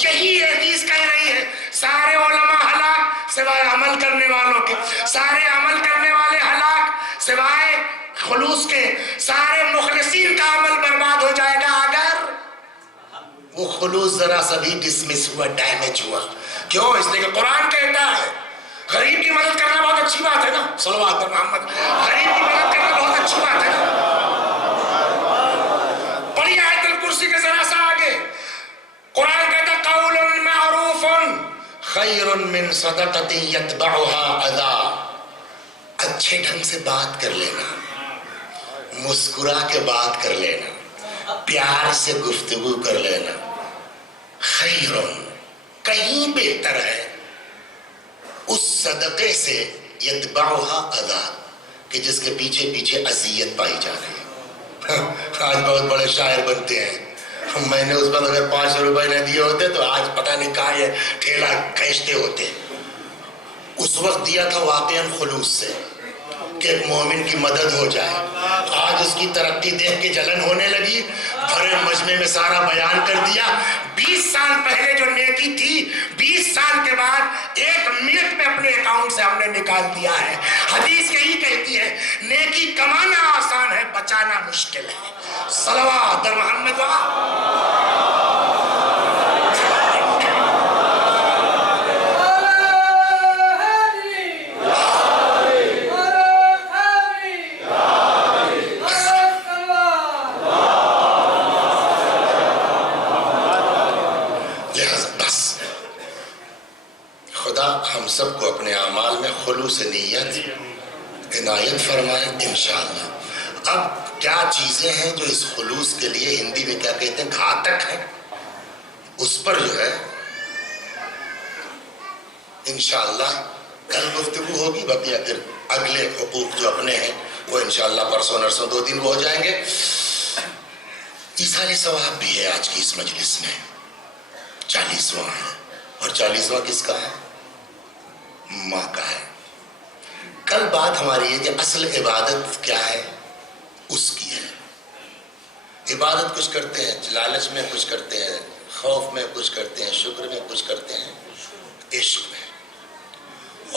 یہی حدیث کہہ رہی ہے سارے علماء ہلاک سوائے عمل کرنے والوں کے, سارے عمل کرنے والے ہلاک سوائے خلوص کے, سارے مخلصین کا عمل برباد ہو جائے گا اگر وہ خلوص ذرا سا بھی ڈسمس ہوا, ڈیمیج ہوا. کیوں؟ اس لیے کہ قرآن کہتا ہے غریب کی مدد کرنا بہت اچھی بات ہے نا, صلوات پر محمد, غریب کی مدد کرنا بہت اچھی بات ہے نا. پڑھی آیت الکرسی کے ذرا سا آگے, قرآن کہتا ہے قول معروف خیر من صدقۃ یتبعها اذی. اچھے ڈھنگ سے بات کر لینا, مسکرا کے بات کر لینا, پیار سے گفتگو کر لینا, خیر کہیں بہتر ہے اس صدقے سے یتبعها اذی کہ جس کے پیچھے پیچھے اذیت پائی جا رہی ہے. آج بہت بڑے شاعر بنتے ہیں, میں نے اس وقت اگر 500 روپے نہ دیے ہوتے تو آج پتہ نہیں کہاں یہ ٹھیلا کھینچتے ہوتے. اس وقت دیا تھا واقعاً خلوص سے کہ ایک مومن کی مدد ہو جائے. آج اس کی ترقی دیکھ کے جلن ہونے لگی, بھرے مجمع میں سارا بیان کر دیا. 20 سال پہلے جو نیکی تھی 20 سال کے بعد 1 منٹ میں اپنے اکاؤنٹ سے ہم نے نکال دیا ہے. حدیث یہی کہتی ہے نیکی کمانا آسان ہے, بچانا مشکل ہے. صلوات در محمد سب کو اپنے اعمال میں خلوص نیت عنایت فرمائے انشاءاللہ. اب کیا چیزیں ہیں جو اس خلوص کے لیے ہندی میں کیا کہتے ہیں گھاتک ہیں, اس پر جو ہے انشاءاللہ کل گفتگو ہوگی. باقی پھر اگلے حقوق جو اپنے ہیں وہ انشاءاللہ پرسوں نرسوں 2 دن وہ ہو جائیں گے. ایثار ثواب بھی ہے آج کی اس مجلس میں, 40واں ہے, اور 40واں کس کا ہے؟ ماں کا ہے. کل بات ہماری ہے کہ اصل عبادت کیا ہے, اس کی ہے. عبادت کچھ کرتے ہیں لالچ میں, کچھ کرتے ہیں خوف میں, کچھ کرتے ہیں شکر میں, کچھ کرتے ہیں عشق میں.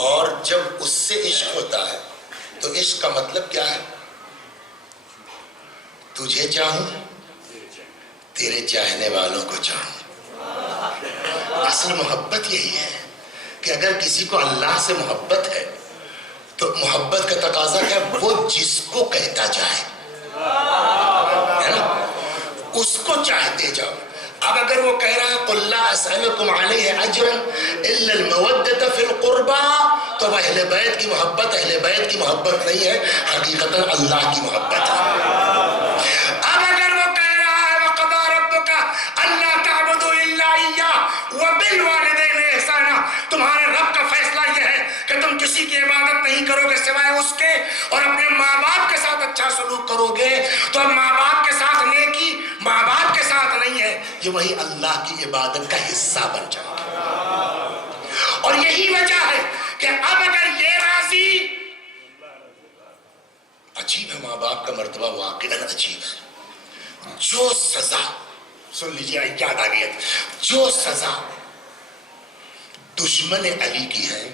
اور جب اس سے عشق ہوتا ہے تو عشق کا مطلب کیا ہے؟ تجھے چاہوں, تیرے چاہنے والوں کو چاہوں. اصل محبت یہی ہے کہ اگر کسی کو اللہ سے محبت ہے تو محبت کا تقاضا کیا؟ وہ جس کو کہتا جائے ہے نا, اس کو چاہتے جاؤ. اب اگر وہ کہہ رہا ہے قُلْ لَا أَسْأَلُكُمْ عَلَيْهِ أَجْرًا إِلَّا الْمَوَدَّةَ فِي الْقُرْبَى, تو اہل بیت کی محبت اہل بیت کی محبت نہیں ہے, حقیقتاً اللہ کی محبت ہے. اب اگر وہ کہہ رہا ہے وَقَضَىٰ رَبُّكَ أَلَّا تَعْبُدُوا إِلَّا إِيَّاهُ وَبِالْوَالِدَيْنِ إِحْسَانًا, تمہارے رب کا فیصلہ یہ ہے کہ تم کسی کی عبادت نہیں کرو گے سوائے اس کے, اور اپنے ماں باپ کے ساتھ اچھا سلوک کرو گے. تو اب ماں باپ کے ساتھ نیکی ماں باپ کے ساتھ نہیں ہے, یہ وہی اللہ کی عبادت کا حصہ بن جائے گا. اور یہی وجہ ہے کہ اب اگر یہ راضی, عجیب ہے ماں باپ کا مرتبہ واقعاً عجیب ہے. جو سزا، سن لیجیے یاد آ گئی، جو سزا دشمن علی کی ہے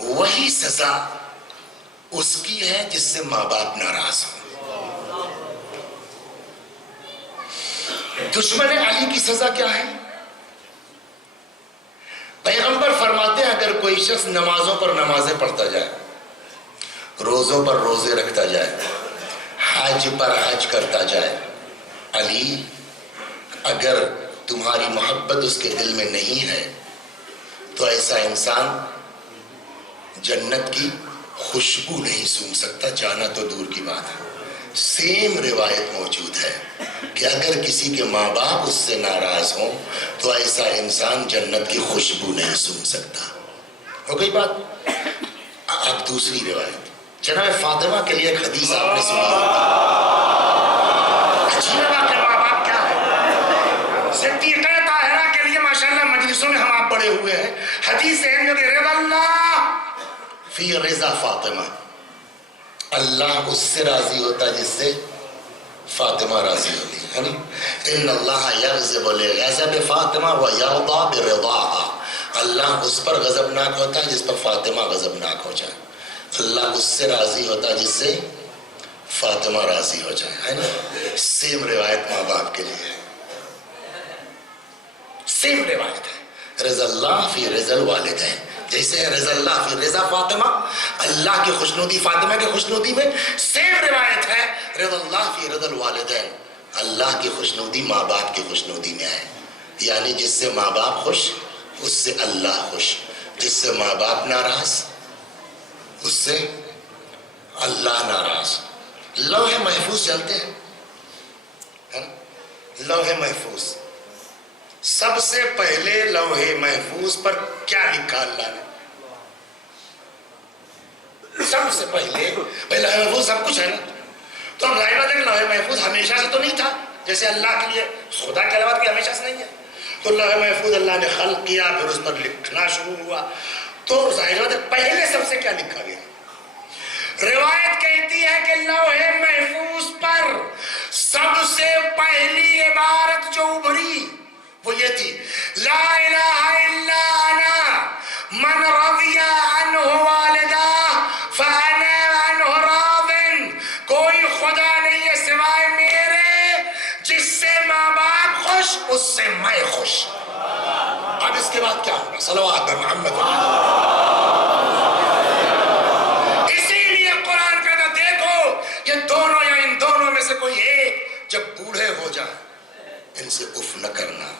وہی سزا اس کی ہے جس سے ماں باپ ناراض ہوں۔ دشمن علی کی سزا کیا ہے؟ پیغمبر فرماتے ہیں اگر کوئی شخص نمازوں پر نمازیں پڑھتا جائے، روزوں پر روزے رکھتا جائے، حج پر حج کرتا جائے، علی اگر تمہاری محبت اس کے دل میں نہیں ہے تو ایسا انسان جنت کی خوشبو نہیں سونگھ سکتا، جانا تو دور کی بات ہے۔ سیم روایت موجود ہے کہ اگر کسی کے ماں باپ اس سے ناراض ہوں تو ایسا انسان جنت کی خوشبو نہیں سونگھ سکتا۔ ہو گئی بات؟ اب دوسری روایت، جناب فاطمہ کے لیے ایک حدیث آپ نے سنی ہوگی۔ جناب کے ماں باپ کیا ہے؟ صدیقہ طاہرہ کے لیے ماشاءاللہ مجلسوں میں ہم آپ پڑے ہوئے ہیں، حدیث ہے کہ رضا اللہ فی رضا فاطمہ، اللہ اس سے راضی ہوتا جس سے فاطمہ راضی ہوتی ہے نا۔ ان اللہ یغضب لغضب فاطمہ ویرضی برضاها، اللہ اس پر غضبناک ہوتا ہے جس پر فاطمہ غضبناک ہو جائے، اللہ اس سے راضی ہوتا ہے جس سے فاطمہ راضی ہو جائے، ہے نا۔ سیم روایت ماں باپ کے لیے ہے، سیم روایت ہے، رضا اللہ فی رضا الوالدین، جیسے ہے رضا اللہ فی رضا فاطمہ، اللہ کی خوشنودی فاطمہ کی خوشنودی میں، سیم روایت ہے رضا اللہ فی رضا الوالدین، اللہ کی خوشنودی ماں باپ کی خوشنودی میں ہے، یعنی جس سے ماں باپ خوش اس سے اللہ خوش، جس سے ماں باپ ناراض اس سے اللہ ناراض۔ لوح محفوظ جانتے ہیں؟ لوح محفوظ، سب سے پہلے لوح محفوظ پر کیا لکھا اللہ نے؟ سب سے پہلے لوح محفوظ سب کچھ ہے نا، تو ہم ظاہر بات ہے کہ لوح محفوظ ہمیشہ سے تو نہیں تھا، جیسے اللہ کے لیے خدا کے علاوہ کہ ہمیشہ سے نہیں ہے، تو لوح محفوظ اللہ نے خلق کیا، پھر اس پر لکھنا شروع ہوا، تو ظاہر بات ہے پہلے سب سے کیا لکھا گیا؟ روایت کہتی ہے کہ لوح محفوظ پر سب سے پہلی عبارت جو ابھری وہ یہ تھی، لا الہ الا انا من رضی عنہ والدہ فانا عنہ راض، کوئی خدا نہیں ہے سوائے میرے، جس سے ماں باپ خوش اس سے میں خوش۔ اب اس کے بعد کیا ہوگا؟ صلوات محمد۔ اسی لیے قرآن کہتا دیکھو یہ دونوں یا ان دونوں میں سے کوئی ایک جب بوڑھے ہو جائے ان سے اف نہ کرنا،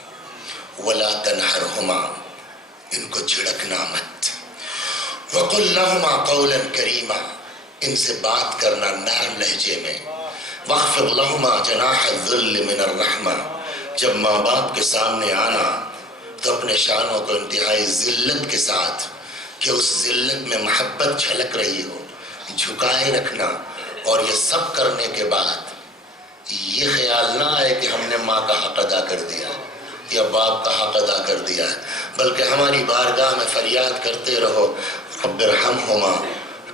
ولا تنہرہما، ان کو جھڑکنا مت، وقل لہما قولا کریما، ان سے بات کرنا نرم لہجے میں، واخفض لہما جناح الذل من الرحمہ، جب ماں باپ کے سامنے آنا تو اپنے شانوں کو انتہائی ذلت کے ساتھ، کہ اس ذلت میں محبت جھلک رہی ہو، جھکائے رکھنا، اور یہ سب کرنے کے بعد یہ خیال نہ آئے کہ ہم نے ماں کا حق ادا کر دیا یا باپ کا حق ادا کر دیا ہے، بلکہ ہماری بارگاہ میں فریاد کرتے رہو رب ارحمہما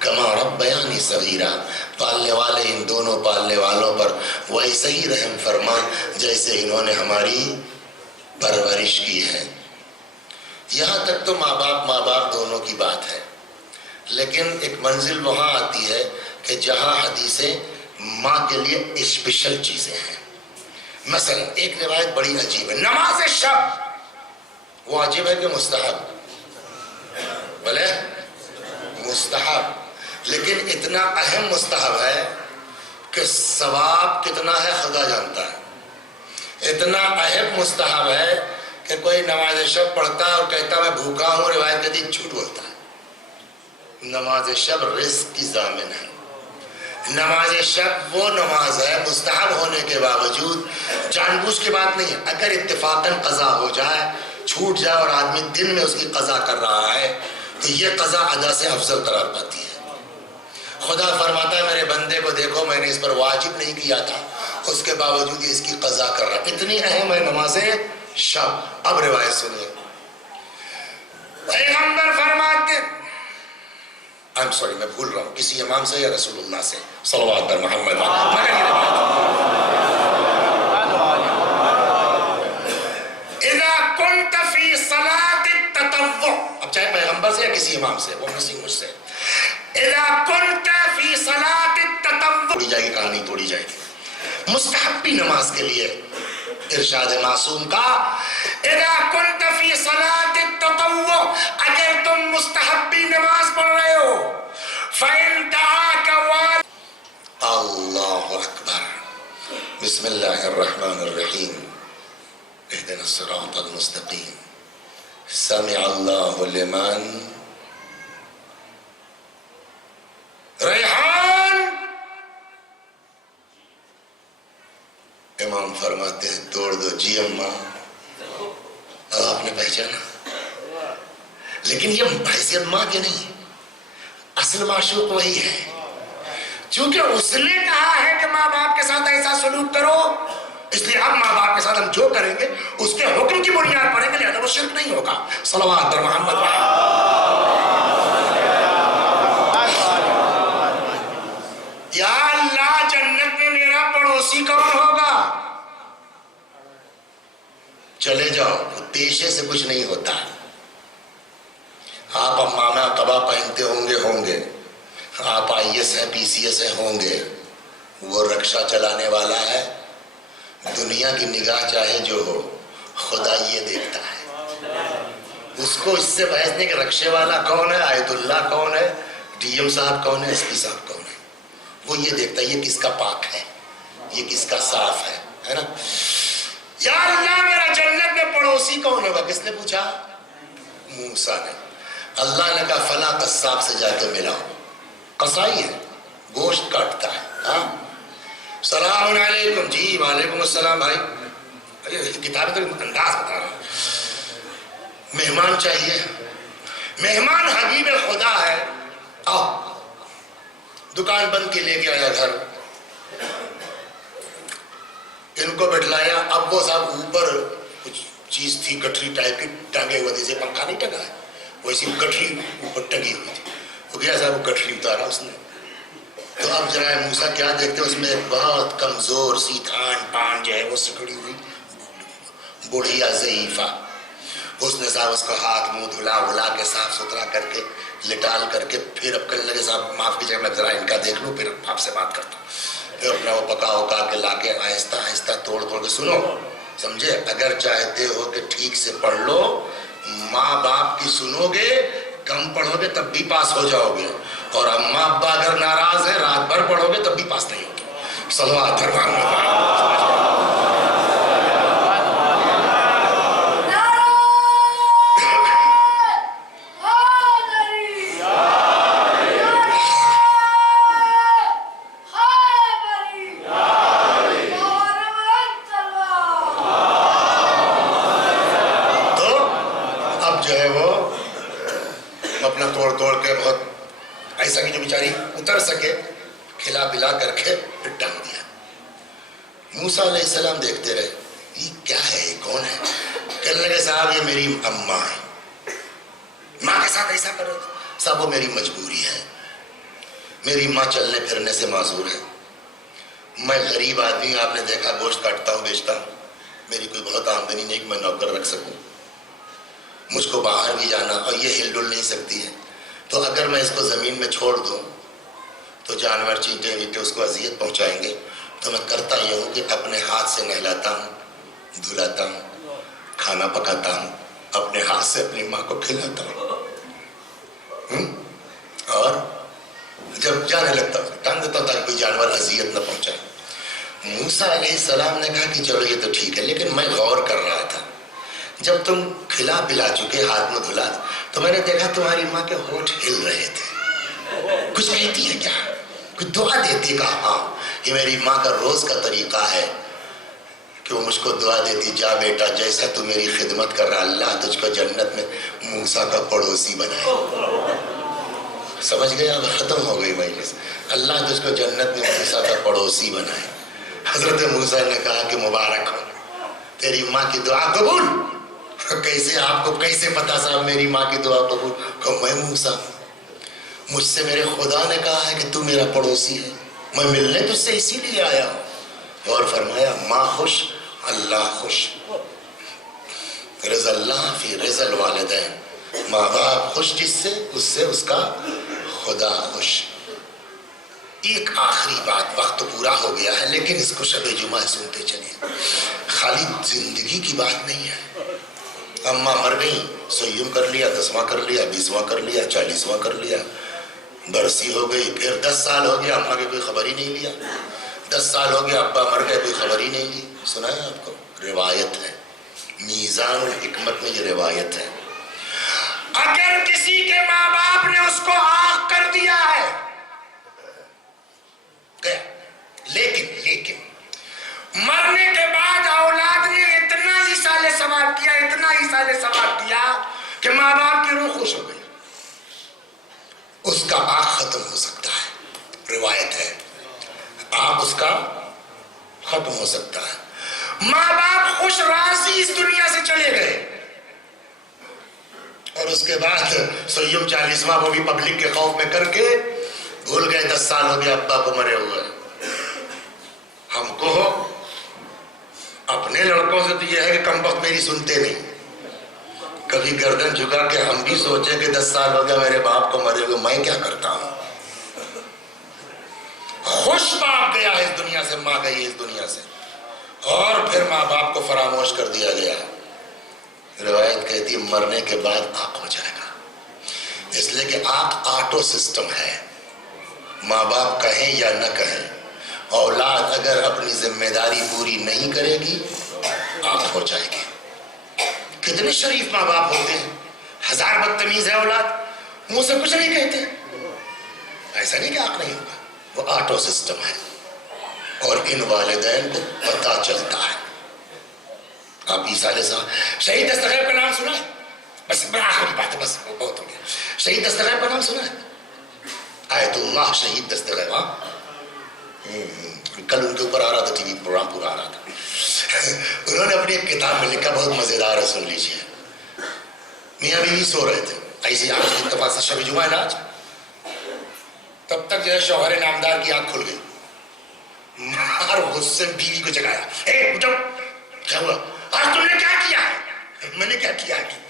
کما ربیانی صغیرا، پالنے والے ان دونوں پالنے والوں پر ویسے ہی رحم فرما جیسے انہوں نے ہماری پرورش کی ہے۔ یہاں تک تو ماں باپ دونوں کی بات ہے، لیکن ایک منزل وہاں آتی ہے کہ جہاں حدیثیں ماں کے لیے اسپیشل چیزیں ہیں۔ مثلا ایک روایت بڑی عجیب ہے، نماز شب واجب ہے کہ مستحب؟ بھلے مستحب، لیکن اتنا اہم مستحب ہے کہ ثواب کتنا ہے خدا جانتا ہے، اتنا اہم مستحب ہے کہ کوئی نماز شب پڑھتا ہے اور کہتا میں بھوکا ہوں، روایت کہتی جھوٹ بولتا ہے۔ نماز شب رزق کی ضامن ہے، نماز شب وہ نماز ہے مستحب ہونے کے باوجود، جان بوجھ کے بات نہیں ہے، اگر اتفاقاً قضا ہو جائے، چھوٹ جائے اور آدمی دن میں اس کی قضا کر رہا ہے تو یہ قضا ادا سے افضل قرار پاتی ہے۔ خدا فرماتا ہے میرے بندے کو دیکھو میں نے اس پر واجب نہیں کیا تھا، اس کے باوجود یہ اس کی قضا کر رہا ہے، اتنی اہم ہے نماز شب۔ اب روایت سنیے، پیغمبر فرماتے میں بھول رہا ہوں کسی امام سے یا رسول اللہ سے، صلوات بر محمد، مگر یہ روایت پیغمبر سے یا کسی امام سے؟ وہ نصیحت مجھ سے. اذا كنت في صلاة التطوع، توڑی جائے گی کہانی، توڑی جائے گی. مستحبی نماز کے لیے ارشاد معصوم کا اذا كنت في صلاة التطوع، اگر تم مستحبی نماز پڑھ رہے ہو، فإن دعاك والد. اللہ اکبر. بسم اللہ الرحمن الرحیم. اهدنا الصراط المستقیم. سمع اللہ لمن. ریحان امام فرماتے ہیں توڑ دو جی اماں. آپ نے پہچانا، لیکن یہ حیثیت ماں کے نہیں، اصل معشوق وہی ہے. چونکہ اس نے کہا ہے کہ ماں باپ کے ساتھ ایسا سلوک کرو، اس لیے اب ماں باپ کے ساتھ ہم جو کریں گے اس کے حکم کی بنیاد پڑیں گے، لہذا وہ شرک نہیں ہوگا. صلوات پر محمد. یا اللہ جنت میں میرا پڑوسی کون ہوگا؟ چلے جاؤ، پیشے سے کچھ نہیں ہوتا. آپ امامہ قبا پہنتے ہوں گے، آپ آئی ایس ہیں، پی سی ایس ہیں ہوں گے، وہ رکشہ چلانے والا ہے. دنیا کی نگاہ چاہے جو ہو، خدا یہ دیکھتا ہے. اس کو اس سے بحث نہیں کہ رکشے والا کون ہے، آیت اللہ کون ہے، ڈی ایم صاحب کون ہے، ایس پی صاحب کون ہے. وہ یہ دیکھتا ہے یہ کس کا پاک ہے، یہ کس کا صاف ہے نا. یا اللہ میرا جنت میں پڑوسی کون ہوگا؟ کس نے پوچھا؟ موسیٰ نے. اللہ نے کہا فلاں قصاب سے جا کے ملاؤ. قصائی ہے، گوشت کاٹتا ہے. ہاں سلام علیکم. جی وعلیکم السلام. بھائی کتاب تو انداز بتا رہا ہوں. مہمان چاہیے، مہمان حبیب خدا ہے. آؤ. دکان بند کے لے کے آیا گھر، ان کو بٹھلایا. اب وہ صاحب اوپر کچھ چیز تھی گٹھری ٹائپ کی ٹنگے ہوئے تھے، پنکھا نہیں ٹنگا ہے، ویسی گٹھری اوپر ٹنگی ہوئی تھی. وہ گیا صاحب وہ گٹھری اتارا اس نے. تو اب جناب موسیٰ کیا دیکھتے ہیں؟ اس میں ایک بہت کمزور سی پان جو ہے وہ سکڑی ہوئی بڑھیا ضعیفہ. اس نے صاحب اس کو ہاتھ منہ دھلا کے صاف ستھرا کر کے لٹال کر کے پھر اب کہنے لگے صاحب معاف کیجیے میں ذرا ان کا دیکھ لوں پھر آپ سے بات کرتا ہوں. پھر اپنا وہ پکا کے لا کے آہستہ آہستہ توڑ کے سنو سمجھے. اگر چاہتے ہو کہ ٹھیک سے پڑھ لو، ماں باپ کی سنو گے، کم پڑھو گے تب بھی پاس ہو جاؤ گے، اور اماں ابا اگر ناراض ہیں رات بھر پڑھو گے تب بھی پاس نہیں ہوگے. صلوات پر محمد. توڑ کے بہت ایسا کہ جو بیچاری اتر سکے کھلا پلا کر کے پھر ٹنگ دیا. موسیٰ علیہ السلام دیکھتے رہے یہ کیا ہے، یہ کون ہے؟ کہنے لگے صاحب یہ میری اماں ہے. ماں کے ساتھ ایسا کرو صاحب وہ میری مجبوری ہے، میری ماں چلنے پھرنے سے معذور ہے. میں غریب آدمی، آپ نے دیکھا گوشت کاٹتا ہوں بیچتا ہوں، میری کوئی بہت آمدنی نہیں کہ میں نوکر رکھ سکوں. مجھ کو باہر بھی جانا اور یہ ہل ڈل نہیں سکتی ہے. تو اگر میں اس کو زمین میں چھوڑ دوں تو جانور چینٹے ویٹے اس کو اذیت پہنچائیں گے. تو میں کرتا یہ ہوں کہ اپنے ہاتھ سے نہلاتا ہوں، دھلاتا ہوں، کھانا پکاتا ہوں، اپنے ہاتھ سے اپنی ماں کو کھلاتا ہوں، اور جب جانے لگتا ہوں ٹانگ دیتا ہوں تاکہ کوئی جانور اذیت نہ پہنچائے. موسیٰ علیہ السلام نے کہا کہ چلو یہ تو ٹھیک ہے، لیکن میں غور کر رہا تھا جب تم کھلا پلا چکے، ہاتھ میں دھلا، تو میں نے دیکھا تمہاری ماں کے ہونٹ ہل رہے تھے. کچھ کہتی ہے کیا؟ کچھ دعا دیتی؟ کہا ہاں یہ میری ماں کا روز کا طریقہ ہے کہ وہ مجھ کو دعا دیتی، جا بیٹا جیسا تو میری خدمت کر رہا اللہ تجھ کو جنت میں موسیٰ کا پڑوسی بنائے. سمجھ گیا؟ ختم ہو گئی مجلس. اللہ تجھ کو جنت میں موسیٰ کا پڑوسی بنائے. حضرت موسیٰ نے کہا کہ مبارک ہو تیری ماں کی دعا قبول. کیسے آپ کو کیسے پتا صاحب میری ماں کی دعا قبول؟ کہ میں موسیٰ، مجھ سے میرے خدا نے کہا ہے کہ تو میرا پڑوسی ہے، میں ملنے تجھ سے اسی لیے آیا ہوں. اور فرمایا ماں خوش اللہ خوش. رضا اللہ فی رضا الوالدین. ماں باپ خوش جس سے، اس سے اس کا خدا خوش۔ ایک آخری بات، وقت تو پورا ہو گیا ہے لیکن اس کو شب جمعہ سنتے چلیں، خالی زندگی کی بات نہیں ہے۔ اماں مر گئی، سیوم کر لیا، 10واں کر لیا، 20واں کر لیا، 40واں کر لیا، برسی ہو گئی، پھر 10 سال ہو گیا اماں کی کوئی خبر ہی نہیں لیا، 10 سال ہو گیا ابا مر گئے، کوئی خبر ہی نہیں لی۔ سنا ہے آپ کو؟ روایت ہے، میزان الحکمت میں یہ روایت ہے۔ اگر کسی کے ماں باپ نے اس کو عاق کر دیا ہے گیا، لیکن مرنے کے بعد اولاد نے اتنا ہی سال ثواب کیا، اتنا ہی سال ثواب کیا کہ ماں باپ کی روح خوش ہو گئی، اس کا عاق ختم ہو سکتا ہے۔ روایت ہے عاق اس کا ختم ہو سکتا ہے۔ ماں باپ خوش راضی اس دنیا سے چلے گئے اور اس کے بعد سیوم 40واں وہ بھی پبلک کے خوف میں کر کے بھول گئے، 10 سال ہو گیا ابا کو مرے ہوئے۔ ہم کو اپنے لڑکوں سے تو یہ ہے کہ کم وقت میری سنتے نہیں، کبھی گردن جھکا کے ہم بھی سوچیں کہ 10 سال ہو گیا میرے باپ کو مرے ہوئے، میں کیا کرتا ہوں۔ خوش باپ گیا ہے اس دنیا سے، ماں گئی ہے اس دنیا سے، اور پھر ماں باپ کو فراموش کر دیا گیا۔ روایت کہتی ہے مرنے کے بعد عاق ہو جائے گا، اس لیے کہ عاق آٹو سسٹم ہے، ماں باپ کہیں یا نہ کہیں، اولاد اگر اپنی ذمہ داری پوری نہیں کرے گی عاق ہو جائے گی۔ کتنے شریف ماں باپ ہوتے ہیں، 1000 بدتمیز ہے اولاد، منہ سے کچھ نہیں کہتے، ایسا نہیں کہ عاق نہیں ہوگا، وہ آٹو سسٹم ہے، اور ان والدین کو پتہ چلتا ہے۔ آپ عیسیٰ علیہ السلام، شہید دستغیب کا نام سنا ہے؟ بس بڑا آخری بات ہے، بس بہت ہو گیا۔ شہید دستغیب کا نام سنا ہے؟ آیت اللہ شہید دستغیب، ہاں کل ان کے اوپر آ رہا تھا، ٹی وی پروگرام پورا آ رہا تھا، انہوں نے اپنی ایک کتاب میں لکھا، بہت مزیدار ہے، سن لیجیے۔ میاں بیوی سو رہے تھے، ایسے آج کی اتفاق سے شب جمعہ ہے نا آج، تب تک جو ہے شوہر نامدار کی آنکھ کھل گئی، مار غصے میں بیوی کو جگایا، اے اٹھو، کیا ہوا؟ آج تم نے کیا کیا ہے؟ میں نے کیا کیا ہے؟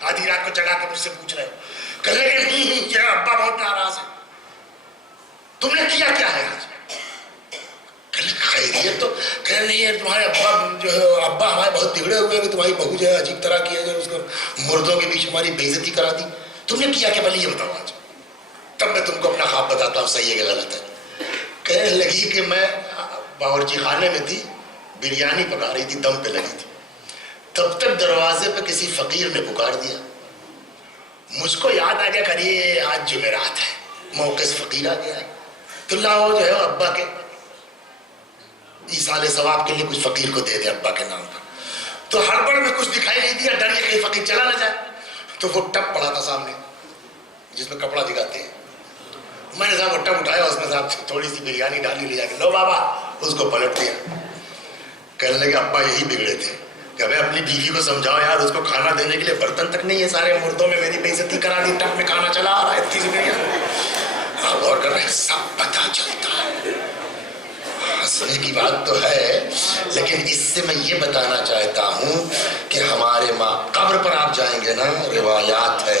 آدھی رات کو جگا کے مجھ سے پوچھ رہے ہو، کہنے لگے نہیں یہ ابا بہت ناراض ہے، تم نے کیا کیا ہے آج؟ خیریت تو کہنے نہیں ہے، تمہارے ابا جو ہے ابا ہمارے بہت بگڑے ہوئے ہیں، تمہاری بہو جو ہے عجیب طرح کی ہے، اس کو مردوں کے بیچ ہماری بے عزتی کرا دی، تم نے کیا کیا؟ بھلے یہ بتاؤ آج، تب میں تم کو اپنا خواب بتاتا ہوں صحیح ہے کہ غلط ہے۔ کہنے لگی کہ میں باورچی خانے میں تھی، بریانی پکا رہی تھی، دم پہ لگی تھی، تب تک دروازے پہ کسی فقیر نے پکار دیا، مجھ کو یاد آ گیا کہ آج جمعرات ہے، موقع سے فقیر آ گیا ہے، تو لاؤ جو ہے ابا کے ایسال ثواب کے لیے کچھ فقیر کو دے دے ابا کے نام پر۔ تو ہڑبڑ میں کچھ دکھائی نہیں دیا، ڈر یہ کہیں فقیر چلا نہ جائے، تو وہ ٹب پڑا تھا سامنے جس میں کپڑا دکھاتے ہیں، میں نے صاحب وہ ٹب اٹھایا، اس میں صاحب تھوڑی سی بریانی ڈالی، لے جا کے لو بابا، اس کو پلٹ دیا۔ کہنے لگے ابا یہی بگڑے تھے کہ میں اپنی بیوی کو سمجھاؤ یار، اس کو کھانا دینے کے لیے برتن تک نہیں ہے، سارے مردوں میں میری بے عزتی کرا دی، ٹب میں کھانا چلا آ رہا ہے، اتنی سی بریانی۔ آپ غور کر رہے ہیں، سب پتہ چلتا ہے۔ ہنسنے کی بات تو ہے، لیکن اس سے میں یہ بتانا چاہتا ہوں کہ ہمارے ماں قبر پر آپ جائیں گے نا، روایات ہے،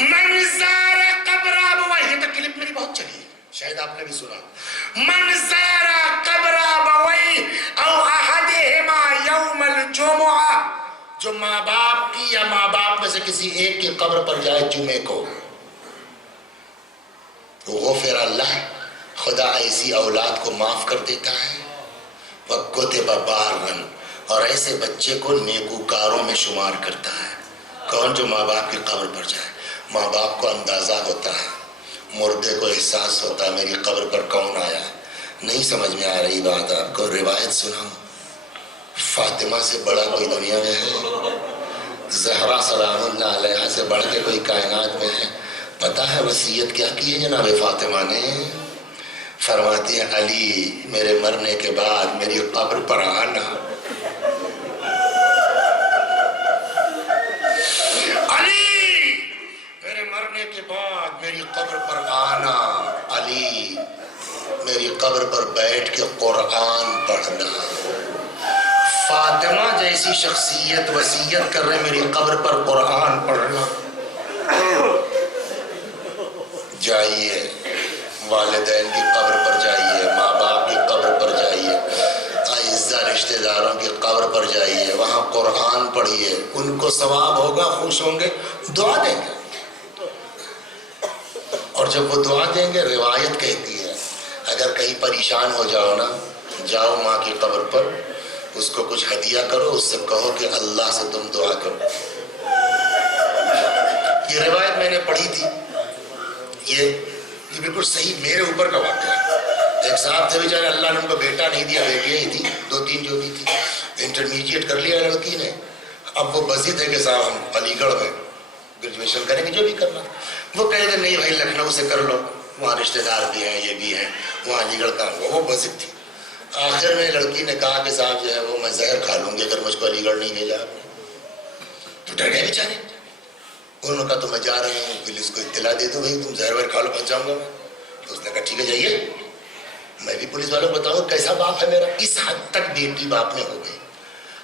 من زار قبر ابویہ، یہ تو کلپ میری بہت چلی ہے، شاید آپ نے بھی سنا، من زار قبر ابویہ او احدہما یوم الجمعہ، جو ماں باپ کی یا ماں باپ میں سے کسی ایک کی قبر پر جائے جمعے کو، غفر اللہ، خدا ایسی اولاد کو معاف کر دیتا ہے، وَكُتِبَ بَارًا، اور ایسے بچے کو نیکوکاروں میں شمار کرتا ہے۔ کون؟ جو ماں باپ کی قبر پر جائے۔ ماں باپ کو اندازہ ہوتا ہے، مردے کو احساس ہوتا ہے میری قبر پر کون آیا ہے۔ نہیں سمجھ میں آ رہی بات آپ کو؟ روایت سناؤں، فاطمہ سے بڑا کوئی دنیا میں ہے؟ زہرا سلام اللہ علیہا سے بڑھ کے کوئی کائنات میں ہے؟ پتہ ہے وصیت کیا کی ہے جناب فاطمہ نے؟ فرماتی ہیں علی میرے مرنے کے بعد میری قبر پر آنا، علی میرے مرنے کے بعد میری قبر پر آنا، علی میری قبر پر بیٹھ کے قرآن پڑھنا۔ فاطمہ ایسی شخصیت وصیت کر رہے ہیں میری قبر پر قرآن پڑھنا. جائیے والدین کی قبر پر جائیے, ماں باپ کی قبر پر جائیے, اعزا رشتہ داروں کی قبر پر جائیے, وہاں قرآن پڑھیے, ان کو ثواب ہوگا, خوش ہوں گے, دعا دیں گے. اور جب وہ دعا دیں گے, روایت کہتی ہے اگر کہیں پریشان ہو جاؤ نا, جاؤ ماں کی قبر پر, اس کو کچھ ہدیہ کرو, اس سے کہو کہ اللہ سے تم دعا کرو. یہ روایت میں نے پڑھی تھی, یہ بالکل صحیح میرے اوپر کا واقعہ ہے. ایک صاحب تھے بیچارے, اللہ نے ان کو بیٹا نہیں دیا, بیٹیاں ہی تھی, 2-3 جو بھی تھی. انٹرمیڈیٹ کر لیا لڑکی نے, اب وہ بزی تھے کہ صاحب ہم علی گڑھ میں گریجویشن کریں گے, جو بھی کرنا. وہ کہے تھے نہیں بھائی لکھنؤ سے کر لو, وہاں رشتہ دار بھی ہیں, یہ بھی ہیں, وہاں علی گڑھ کا ہوا. وہ بزی تھی. آخر میں لڑکی نے کہا کہ صاحب جو ہے وہ میں زہر کھا لوں گی اگر مجھ کو علی گڑھ نہیں بھیجا. تو ڈر گئے بیچارے. انہوں نے کہا تو میں جا رہا ہوں, پولیس کو اطلاع دے دو بھائی تم زہر وہر کھا لو, پہنچ جاؤں گا میں. تو اس نے کہا ٹھیک ہے جائیے, میں بھی پولیس والوں کو بتاؤں کیسا باپ ہے میرا. اس حد تک بیٹی باپ میں ہو گئی.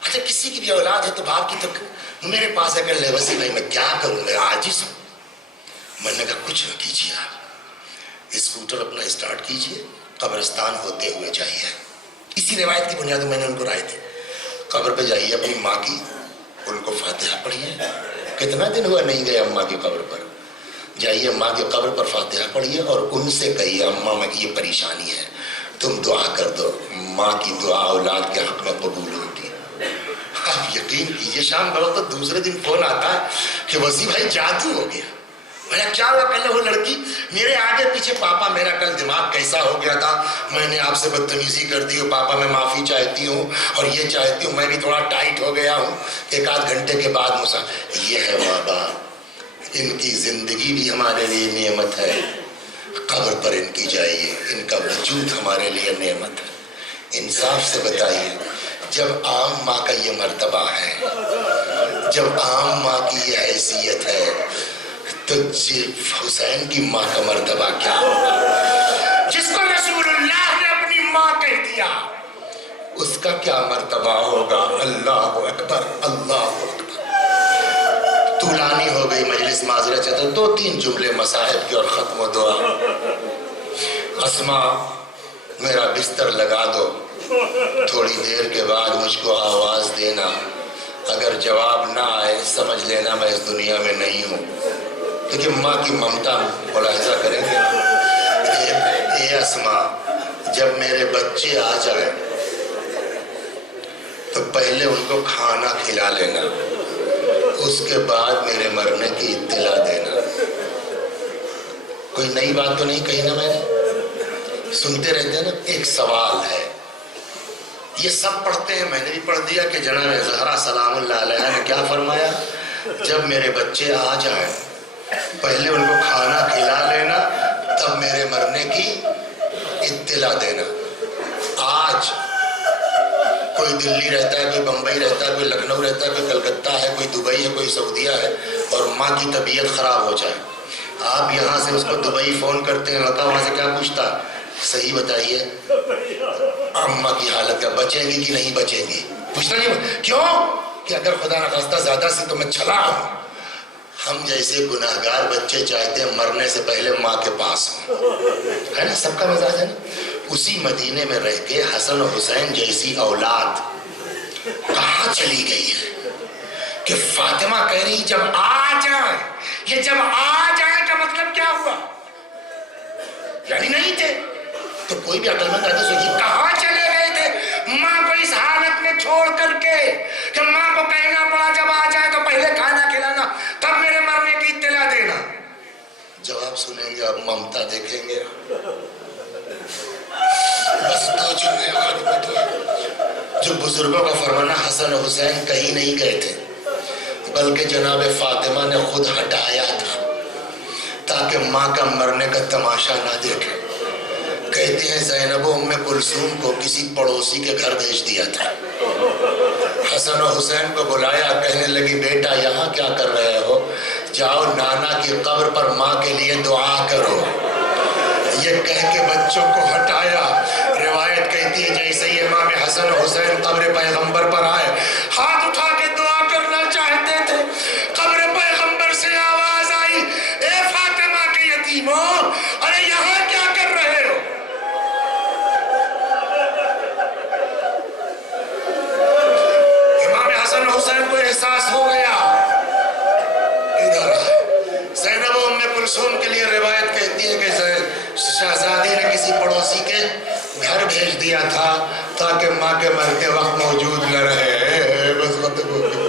اچھا کسی کی بھی اولاد ہے تو باپ کی تو میرے پاس ہے کہ لے ویسے بھائی میں کیا کروں, میں عاجز ہوں. میں نے کہا کچھ نہ کیجیے, آپ اسکوٹر اپنا اسٹارٹ کیجیے, قبرستان ہوتے ہوئے جائیے. اسی روایت کی بنیاد میں نے ان کو رائے تھی, قبر پہ جائیے اپنی ماں کی, ان کو فاتحہ پڑھیے. کتنا دن ہوا نہیں گئے اماں کی قبر پر, جائیے ماں کی قبر پر فاتحہ پڑھیے اور ان سے کہیے اماں میں یہ پریشانی ہے, تم دعا کر دو. ماں کی دعا اولاد کے حق میں قبول ہوتی. آپ یقین کیجیے شام کا وقت دوسرے دن فون آتا ہے کہ وسیع بھائی جادو ہو گیا. میں کیا ہوا, پہلے وہ لڑکی میرے آگے پیچھے, پاپا میرا کل دماغ کیسا ہو گیا تھا, میں نے آپ سے بدتمیزی کر دی, پاپا میں معافی چاہتی ہوں اور یہ چاہتی ہوں, میں بھی تھوڑا ٹائٹ ہو گیا ہوں. 1-8 گھنٹے کے بعد مسا, یہ ہے ماں باپ, ان کی زندگی بھی ہمارے لیے نعمت ہے. قبر پر ان کی جائیے, ان کا وجود ہمارے لیے نعمت ہے. انصاف سے بتائیے, جب عام ماں کا یہ مرتبہ ہے, جب عام ماں کی یہ حیثیت ہے, تو حسین کی ماں کا مرتبہ کیا ہوگا, جس کو رسول اللہ نے اپنی ماں کہہ دیا, اس کا کیا مرتبہ ہوگا. اللہ اکبر, اللہ اکبر. طولانی ہو گئی مجلس, معذرت چاہتا ہوں, 2-3 جملے مصاحب کے اور ختم و دعا. اسما میرا بستر لگا دو, تھوڑی دیر کے بعد مجھ کو آواز دینا, اگر جواب نہ آئے سمجھ لینا میں اس دنیا میں نہیں ہوں. لیکن ماں کی ممتا ملاحظہ کریں گے. اے اسما, جب میرے بچے آ جائیں تو پہلے ان کو کھانا کھلا لینا, اس کے بعد میرے مرنے کی اطلاع دینا. کوئی نئی بات تو نہیں کہی نا میں نے, سنتے رہتے ہیں نا. ایک سوال ہے, یہ سب پڑھتے ہیں, میں نے بھی پڑھ دیا کہ جناب زہرا سلام اللہ علیہا نے کیا فرمایا, جب میرے بچے آ جائیں پہلے ان کو کھانا کھلا لینا, تب میرے مرنے کی اطلاع دینا. آج کوئی دلی رہتا ہے, کوئی بمبئی رہتا ہے, کوئی لکھنؤ رہتا ہے, کوئی کلکتہ ہے, کوئی دبئی ہے, کوئی سعودیہ ہے, اور ماں کی طبیعت خراب ہو جائے, آپ یہاں سے اس کو دبئی فون کرتے ہیں, لڑکا وہاں سے کیا پوچھتا, صحیح بتائیے اماں کی حالت کیا, بچیں گی کہ نہیں بچیں گی, پوچھنا نہیں. کیوں کہ اگر خدا نخواستہ زیادہ سے تو میں چلا ہوں. ہم جیسے گناہگار بچے چاہتے ہیں مرنے سے پہلے ماں کے پاس ہوں, ہے نا, سب کا مزاج ہے نا. اسی مدینے میں رہ کے حسن و حسین جیسی اولاد کہاں چلی گئی ہے کہ فاطمہ کہہ رہی جب آ جائیں. یہ جب آ جائیں کا مطلب کیا ہوا, یعنی نہیں تھے. تو کوئی بھی عقل مند آدمی سوچے کہاں چلے گئے تھے ماں کو اس حالت میں چھوڑ کر کے, کہ ماں کو کہنا پڑا جب آ جائے تو پہلے کھانا کھلانا, تب میرے مرنے کی اطلاع دینا. جواب سنیں گے, اب ممتا دیکھیں گے. بس 2 جملے جو بزرگوں کا فرمانا, حسن و حسین کہیں نہیں گئے تھے بلکہ جناب فاطمہ نے خود ہٹایا تھا تاکہ ماں کا مرنے کا تماشا نہ دیکھے. کہتے ہیں زینب و ام کلثوم کو کسی پڑوسی کے گھر بھیج دیا تھا. حسن و حسین کو بلایا, کہنے لگی بیٹا یہاں کیا کر رہے ہو, جاؤ نانا کی قبر پر ماں کے لیے دعا کرو. یہ کہہ کے بچوں کو ہٹایا. روایت کہتی ہے جیسے ہی امام حسن حسین قبر پیغمبر پر آئے, ہاتھ اٹھا کے دعا کرنا چاہتے تھے, قبر پیغمبر سے آواز آئی, اے فاطمہ کے یتیموں, ارے یہاں کیا کر رہے ہو؟ امام حسن حسین کو احساس ہو گیا, ادھر زینب و ام کلثوم کے لیے روایت کہتی ہے کہ شہزادی نے کسی پڑوسی کے گھر بھیج دیا تھا تاکہ ماں کے مرتے وقت موجود نہ رہے. بس ختم ہو گیا.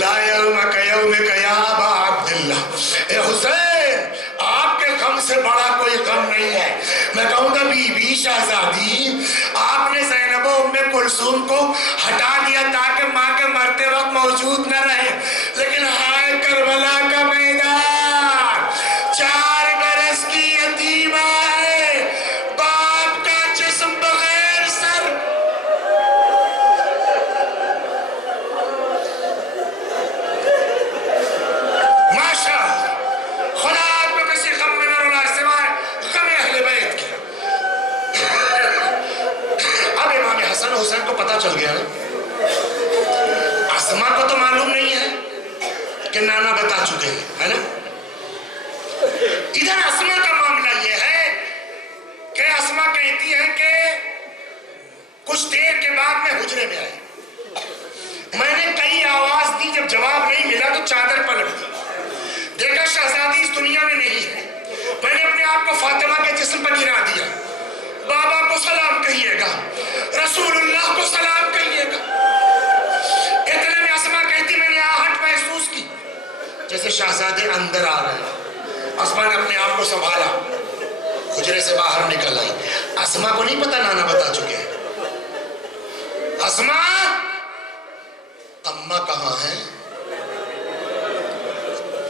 لا یومک یومک یا ابا عبداللہ, اے حسین آپ کے غم سے بڑا کوئی غم نہیں ہے. میں کہوں گا بی بی شہزادی, آپ نے زینب و ام کلثوم کو ہٹا دیا تاکہ ماں کے مرتے وقت موجود نہ رہے, لیکن ہائے کربلا کا میدان, 4 برس کی یتیمہ ہے, باپ کا جسم بغیر سر. ماشاء خدا آپ کو کسی غم میں نہ رلا سوائے غم اہل بیت کے. اب امام حسن حسین کو پتا چل گیا نا, اسما کو تو معلوم نہیں ہے کہ نانا بتا چکے ہیں, ہے نا. ادھر اسما کا معاملہ یہ ہے کہ اسما کہتی ہے کہ کچھ دیر کے بعد میں حجرے میں آئی, میں نے کئی آواز دی, جب جواب نہیں ملا تو چادر پلٹ دی, دیکھا شہزادی اس دنیا میں نہیں ہے. میں نے اپنے آپ کو فاطمہ کے جسم پر گرا دیا, بابا کو سلام کہیے گا, رسول اللہ کو سلام کہیے گا. اتنے میں اسما کہتی میں نے آہٹ محسوس کی جیسے شہزادے اندر آ رہے ہیں. اسما نے اپنے آپ کو سنبھالا, حجرے سے باہر نکل آئی. اسما کو نہیں پتا نانا بتا چکے ہیں. اسما, اماں کہاں ہے؟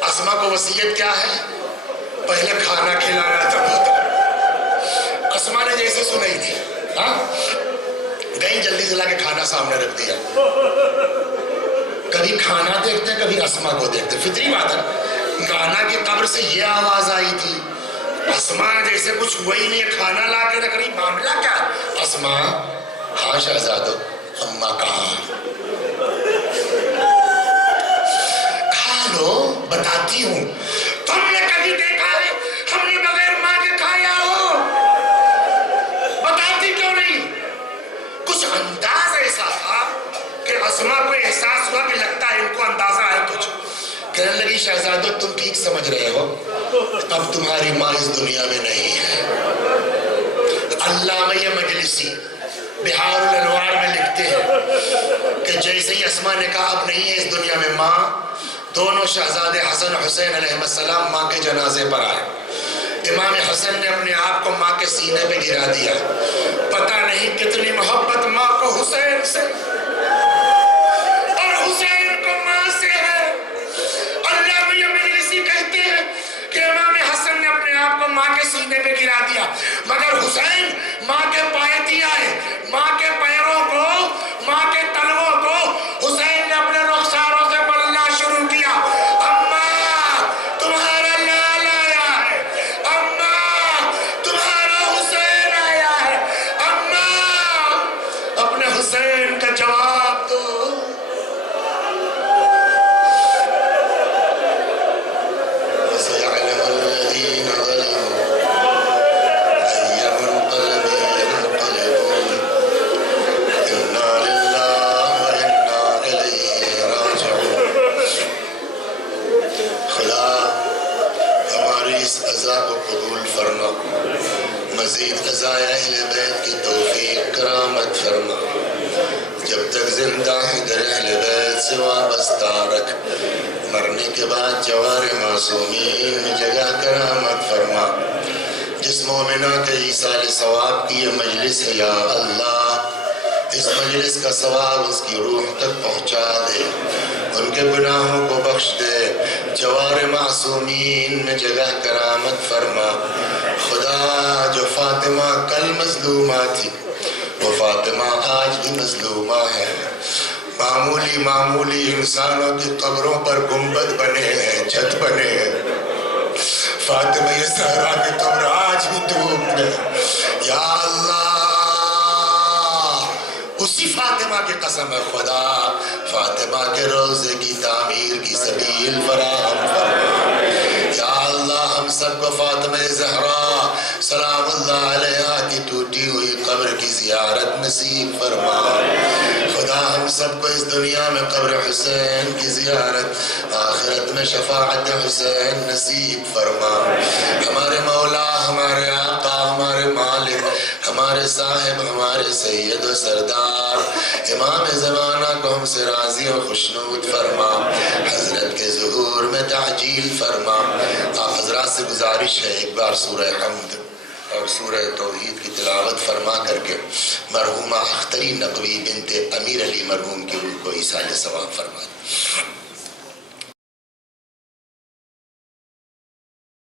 اسما کو وصیت کیا ہے؟ پہلے کھانا کھلانا تھا. اسما نے جیسے سنائی تھی, ہاں گئی جلدی سے لا کے کھانا سامنے رکھ دیا. کبھی کھانا دیکھتے کبھی اسما کو دیکھتے, فطری بات ہے. نانا کی قبر سے یہ آواز آئی تھی, اسما جیسے کچھ وہی نہیں, کھانا لا کے رکھ رہی, معاملہ کیا؟ اسما, ہاں شہزادو, اماں کہاں؟ کھا لو, بتاتی ہوں. تم نے کبھی دیکھا ہے ہم نے بغیر ماں کے کھایا ہو؟ بتاتی کیوں نہیں؟ کچھ انداز ایسا تھا کہ اسما کو احساس ہوا کہ لگتا ہے ان کو اندازہ ہے کچھ. کہنے لگی شہزادو تم ٹھیک سمجھ رہے ہو, اب تمہاری ماں اس دنیا میں نہیں ہے. علامہ مجلسی بہار الانوار میں لکھتے ہیں کہ جیسے ہی اسما نے کہا اب نہیں ہے اس دنیا میں ماں, دونوں شہزادے حسن حسین علیہ السلام ماں کے جنازے پر آئے. امام حسن نے اپنے آپ کو ماں کے سینے پہ گرا دیا. پتہ نہیں کتنی محبت ماں کو حسین سے اور حسین کو ماں سے ہے. علامہ مجلسی کہتے ہیں کہ امام حسن نے اپنے آپ کو ماں کے سینے پہ گرا دیا, مگر حسین ماں کے پائے آئے, ماں کے پیروں کو, ماں کے تلووں کو حسین نے اپنے رخساروں سے ملنا شروع کیا. اماں تمہارا لال آیا ہے, اماں تمہارا حسین آیا ہے, اماں اپنے حسین کا جواب دو. مزید عزائے اہل بیت کی توفیق کرامت فرما. جب تک زندہ ہے در اہل بیت سے وابستہ رکھ, مرنے کے بعد جوار معصومین میں جگہ کرامت فرما. جس مومنہ کے ایصال ثواب کی یہ مجلس ہے یا اللہ, اس مجلس کا ثواب اس کی روح تک پہنچا دے, ان کے گناہوں کو بخش دے. جوار معصومین میں جگہ کرامت فرما. خدا جو فاطمہ کل مظلومہ تھی وہ فاطمہ آج بھی مظلومہ ہے. معمولی انسانوں کی قبروں پر گنبد بنے ہیں, چھت بنے ہیں. فاطمہ زہرا کی قبر آج بھی دھوپ میں. یا اللہ اسی فاطمہ کی قسم ہے خدا فاطمہ کے روضے کی تعمیر کی سبیل فراہم فرما. یا اللہ ہم سب کو فاطمہ زہرا سلام اللہ علیہا کی ٹوٹی ہوئی قبر کی زیارت نصیب فرما. خدا ہم سب کو اس دنیا میں قبر حسین کی زیارت آخرت میں شفاعت حسین نصیب فرما. ہمارے مولا ہمارے آقا ہمارے مالک ہمارے صاحب ہمارے سید و سردار امام زمانہ کو ہم سے راضی و خوشنود فرما. حضرت کے ظہور میں تعجیل فرما. آپ حضرات سے گزارش ہے ایک بار سورہ حمد اور سورہ توحید کی تلاوت فرما کر کے مرحومہ اختری نقوی بنت امیر علی مرحوم کی روح کو ایصال ثواب فرما.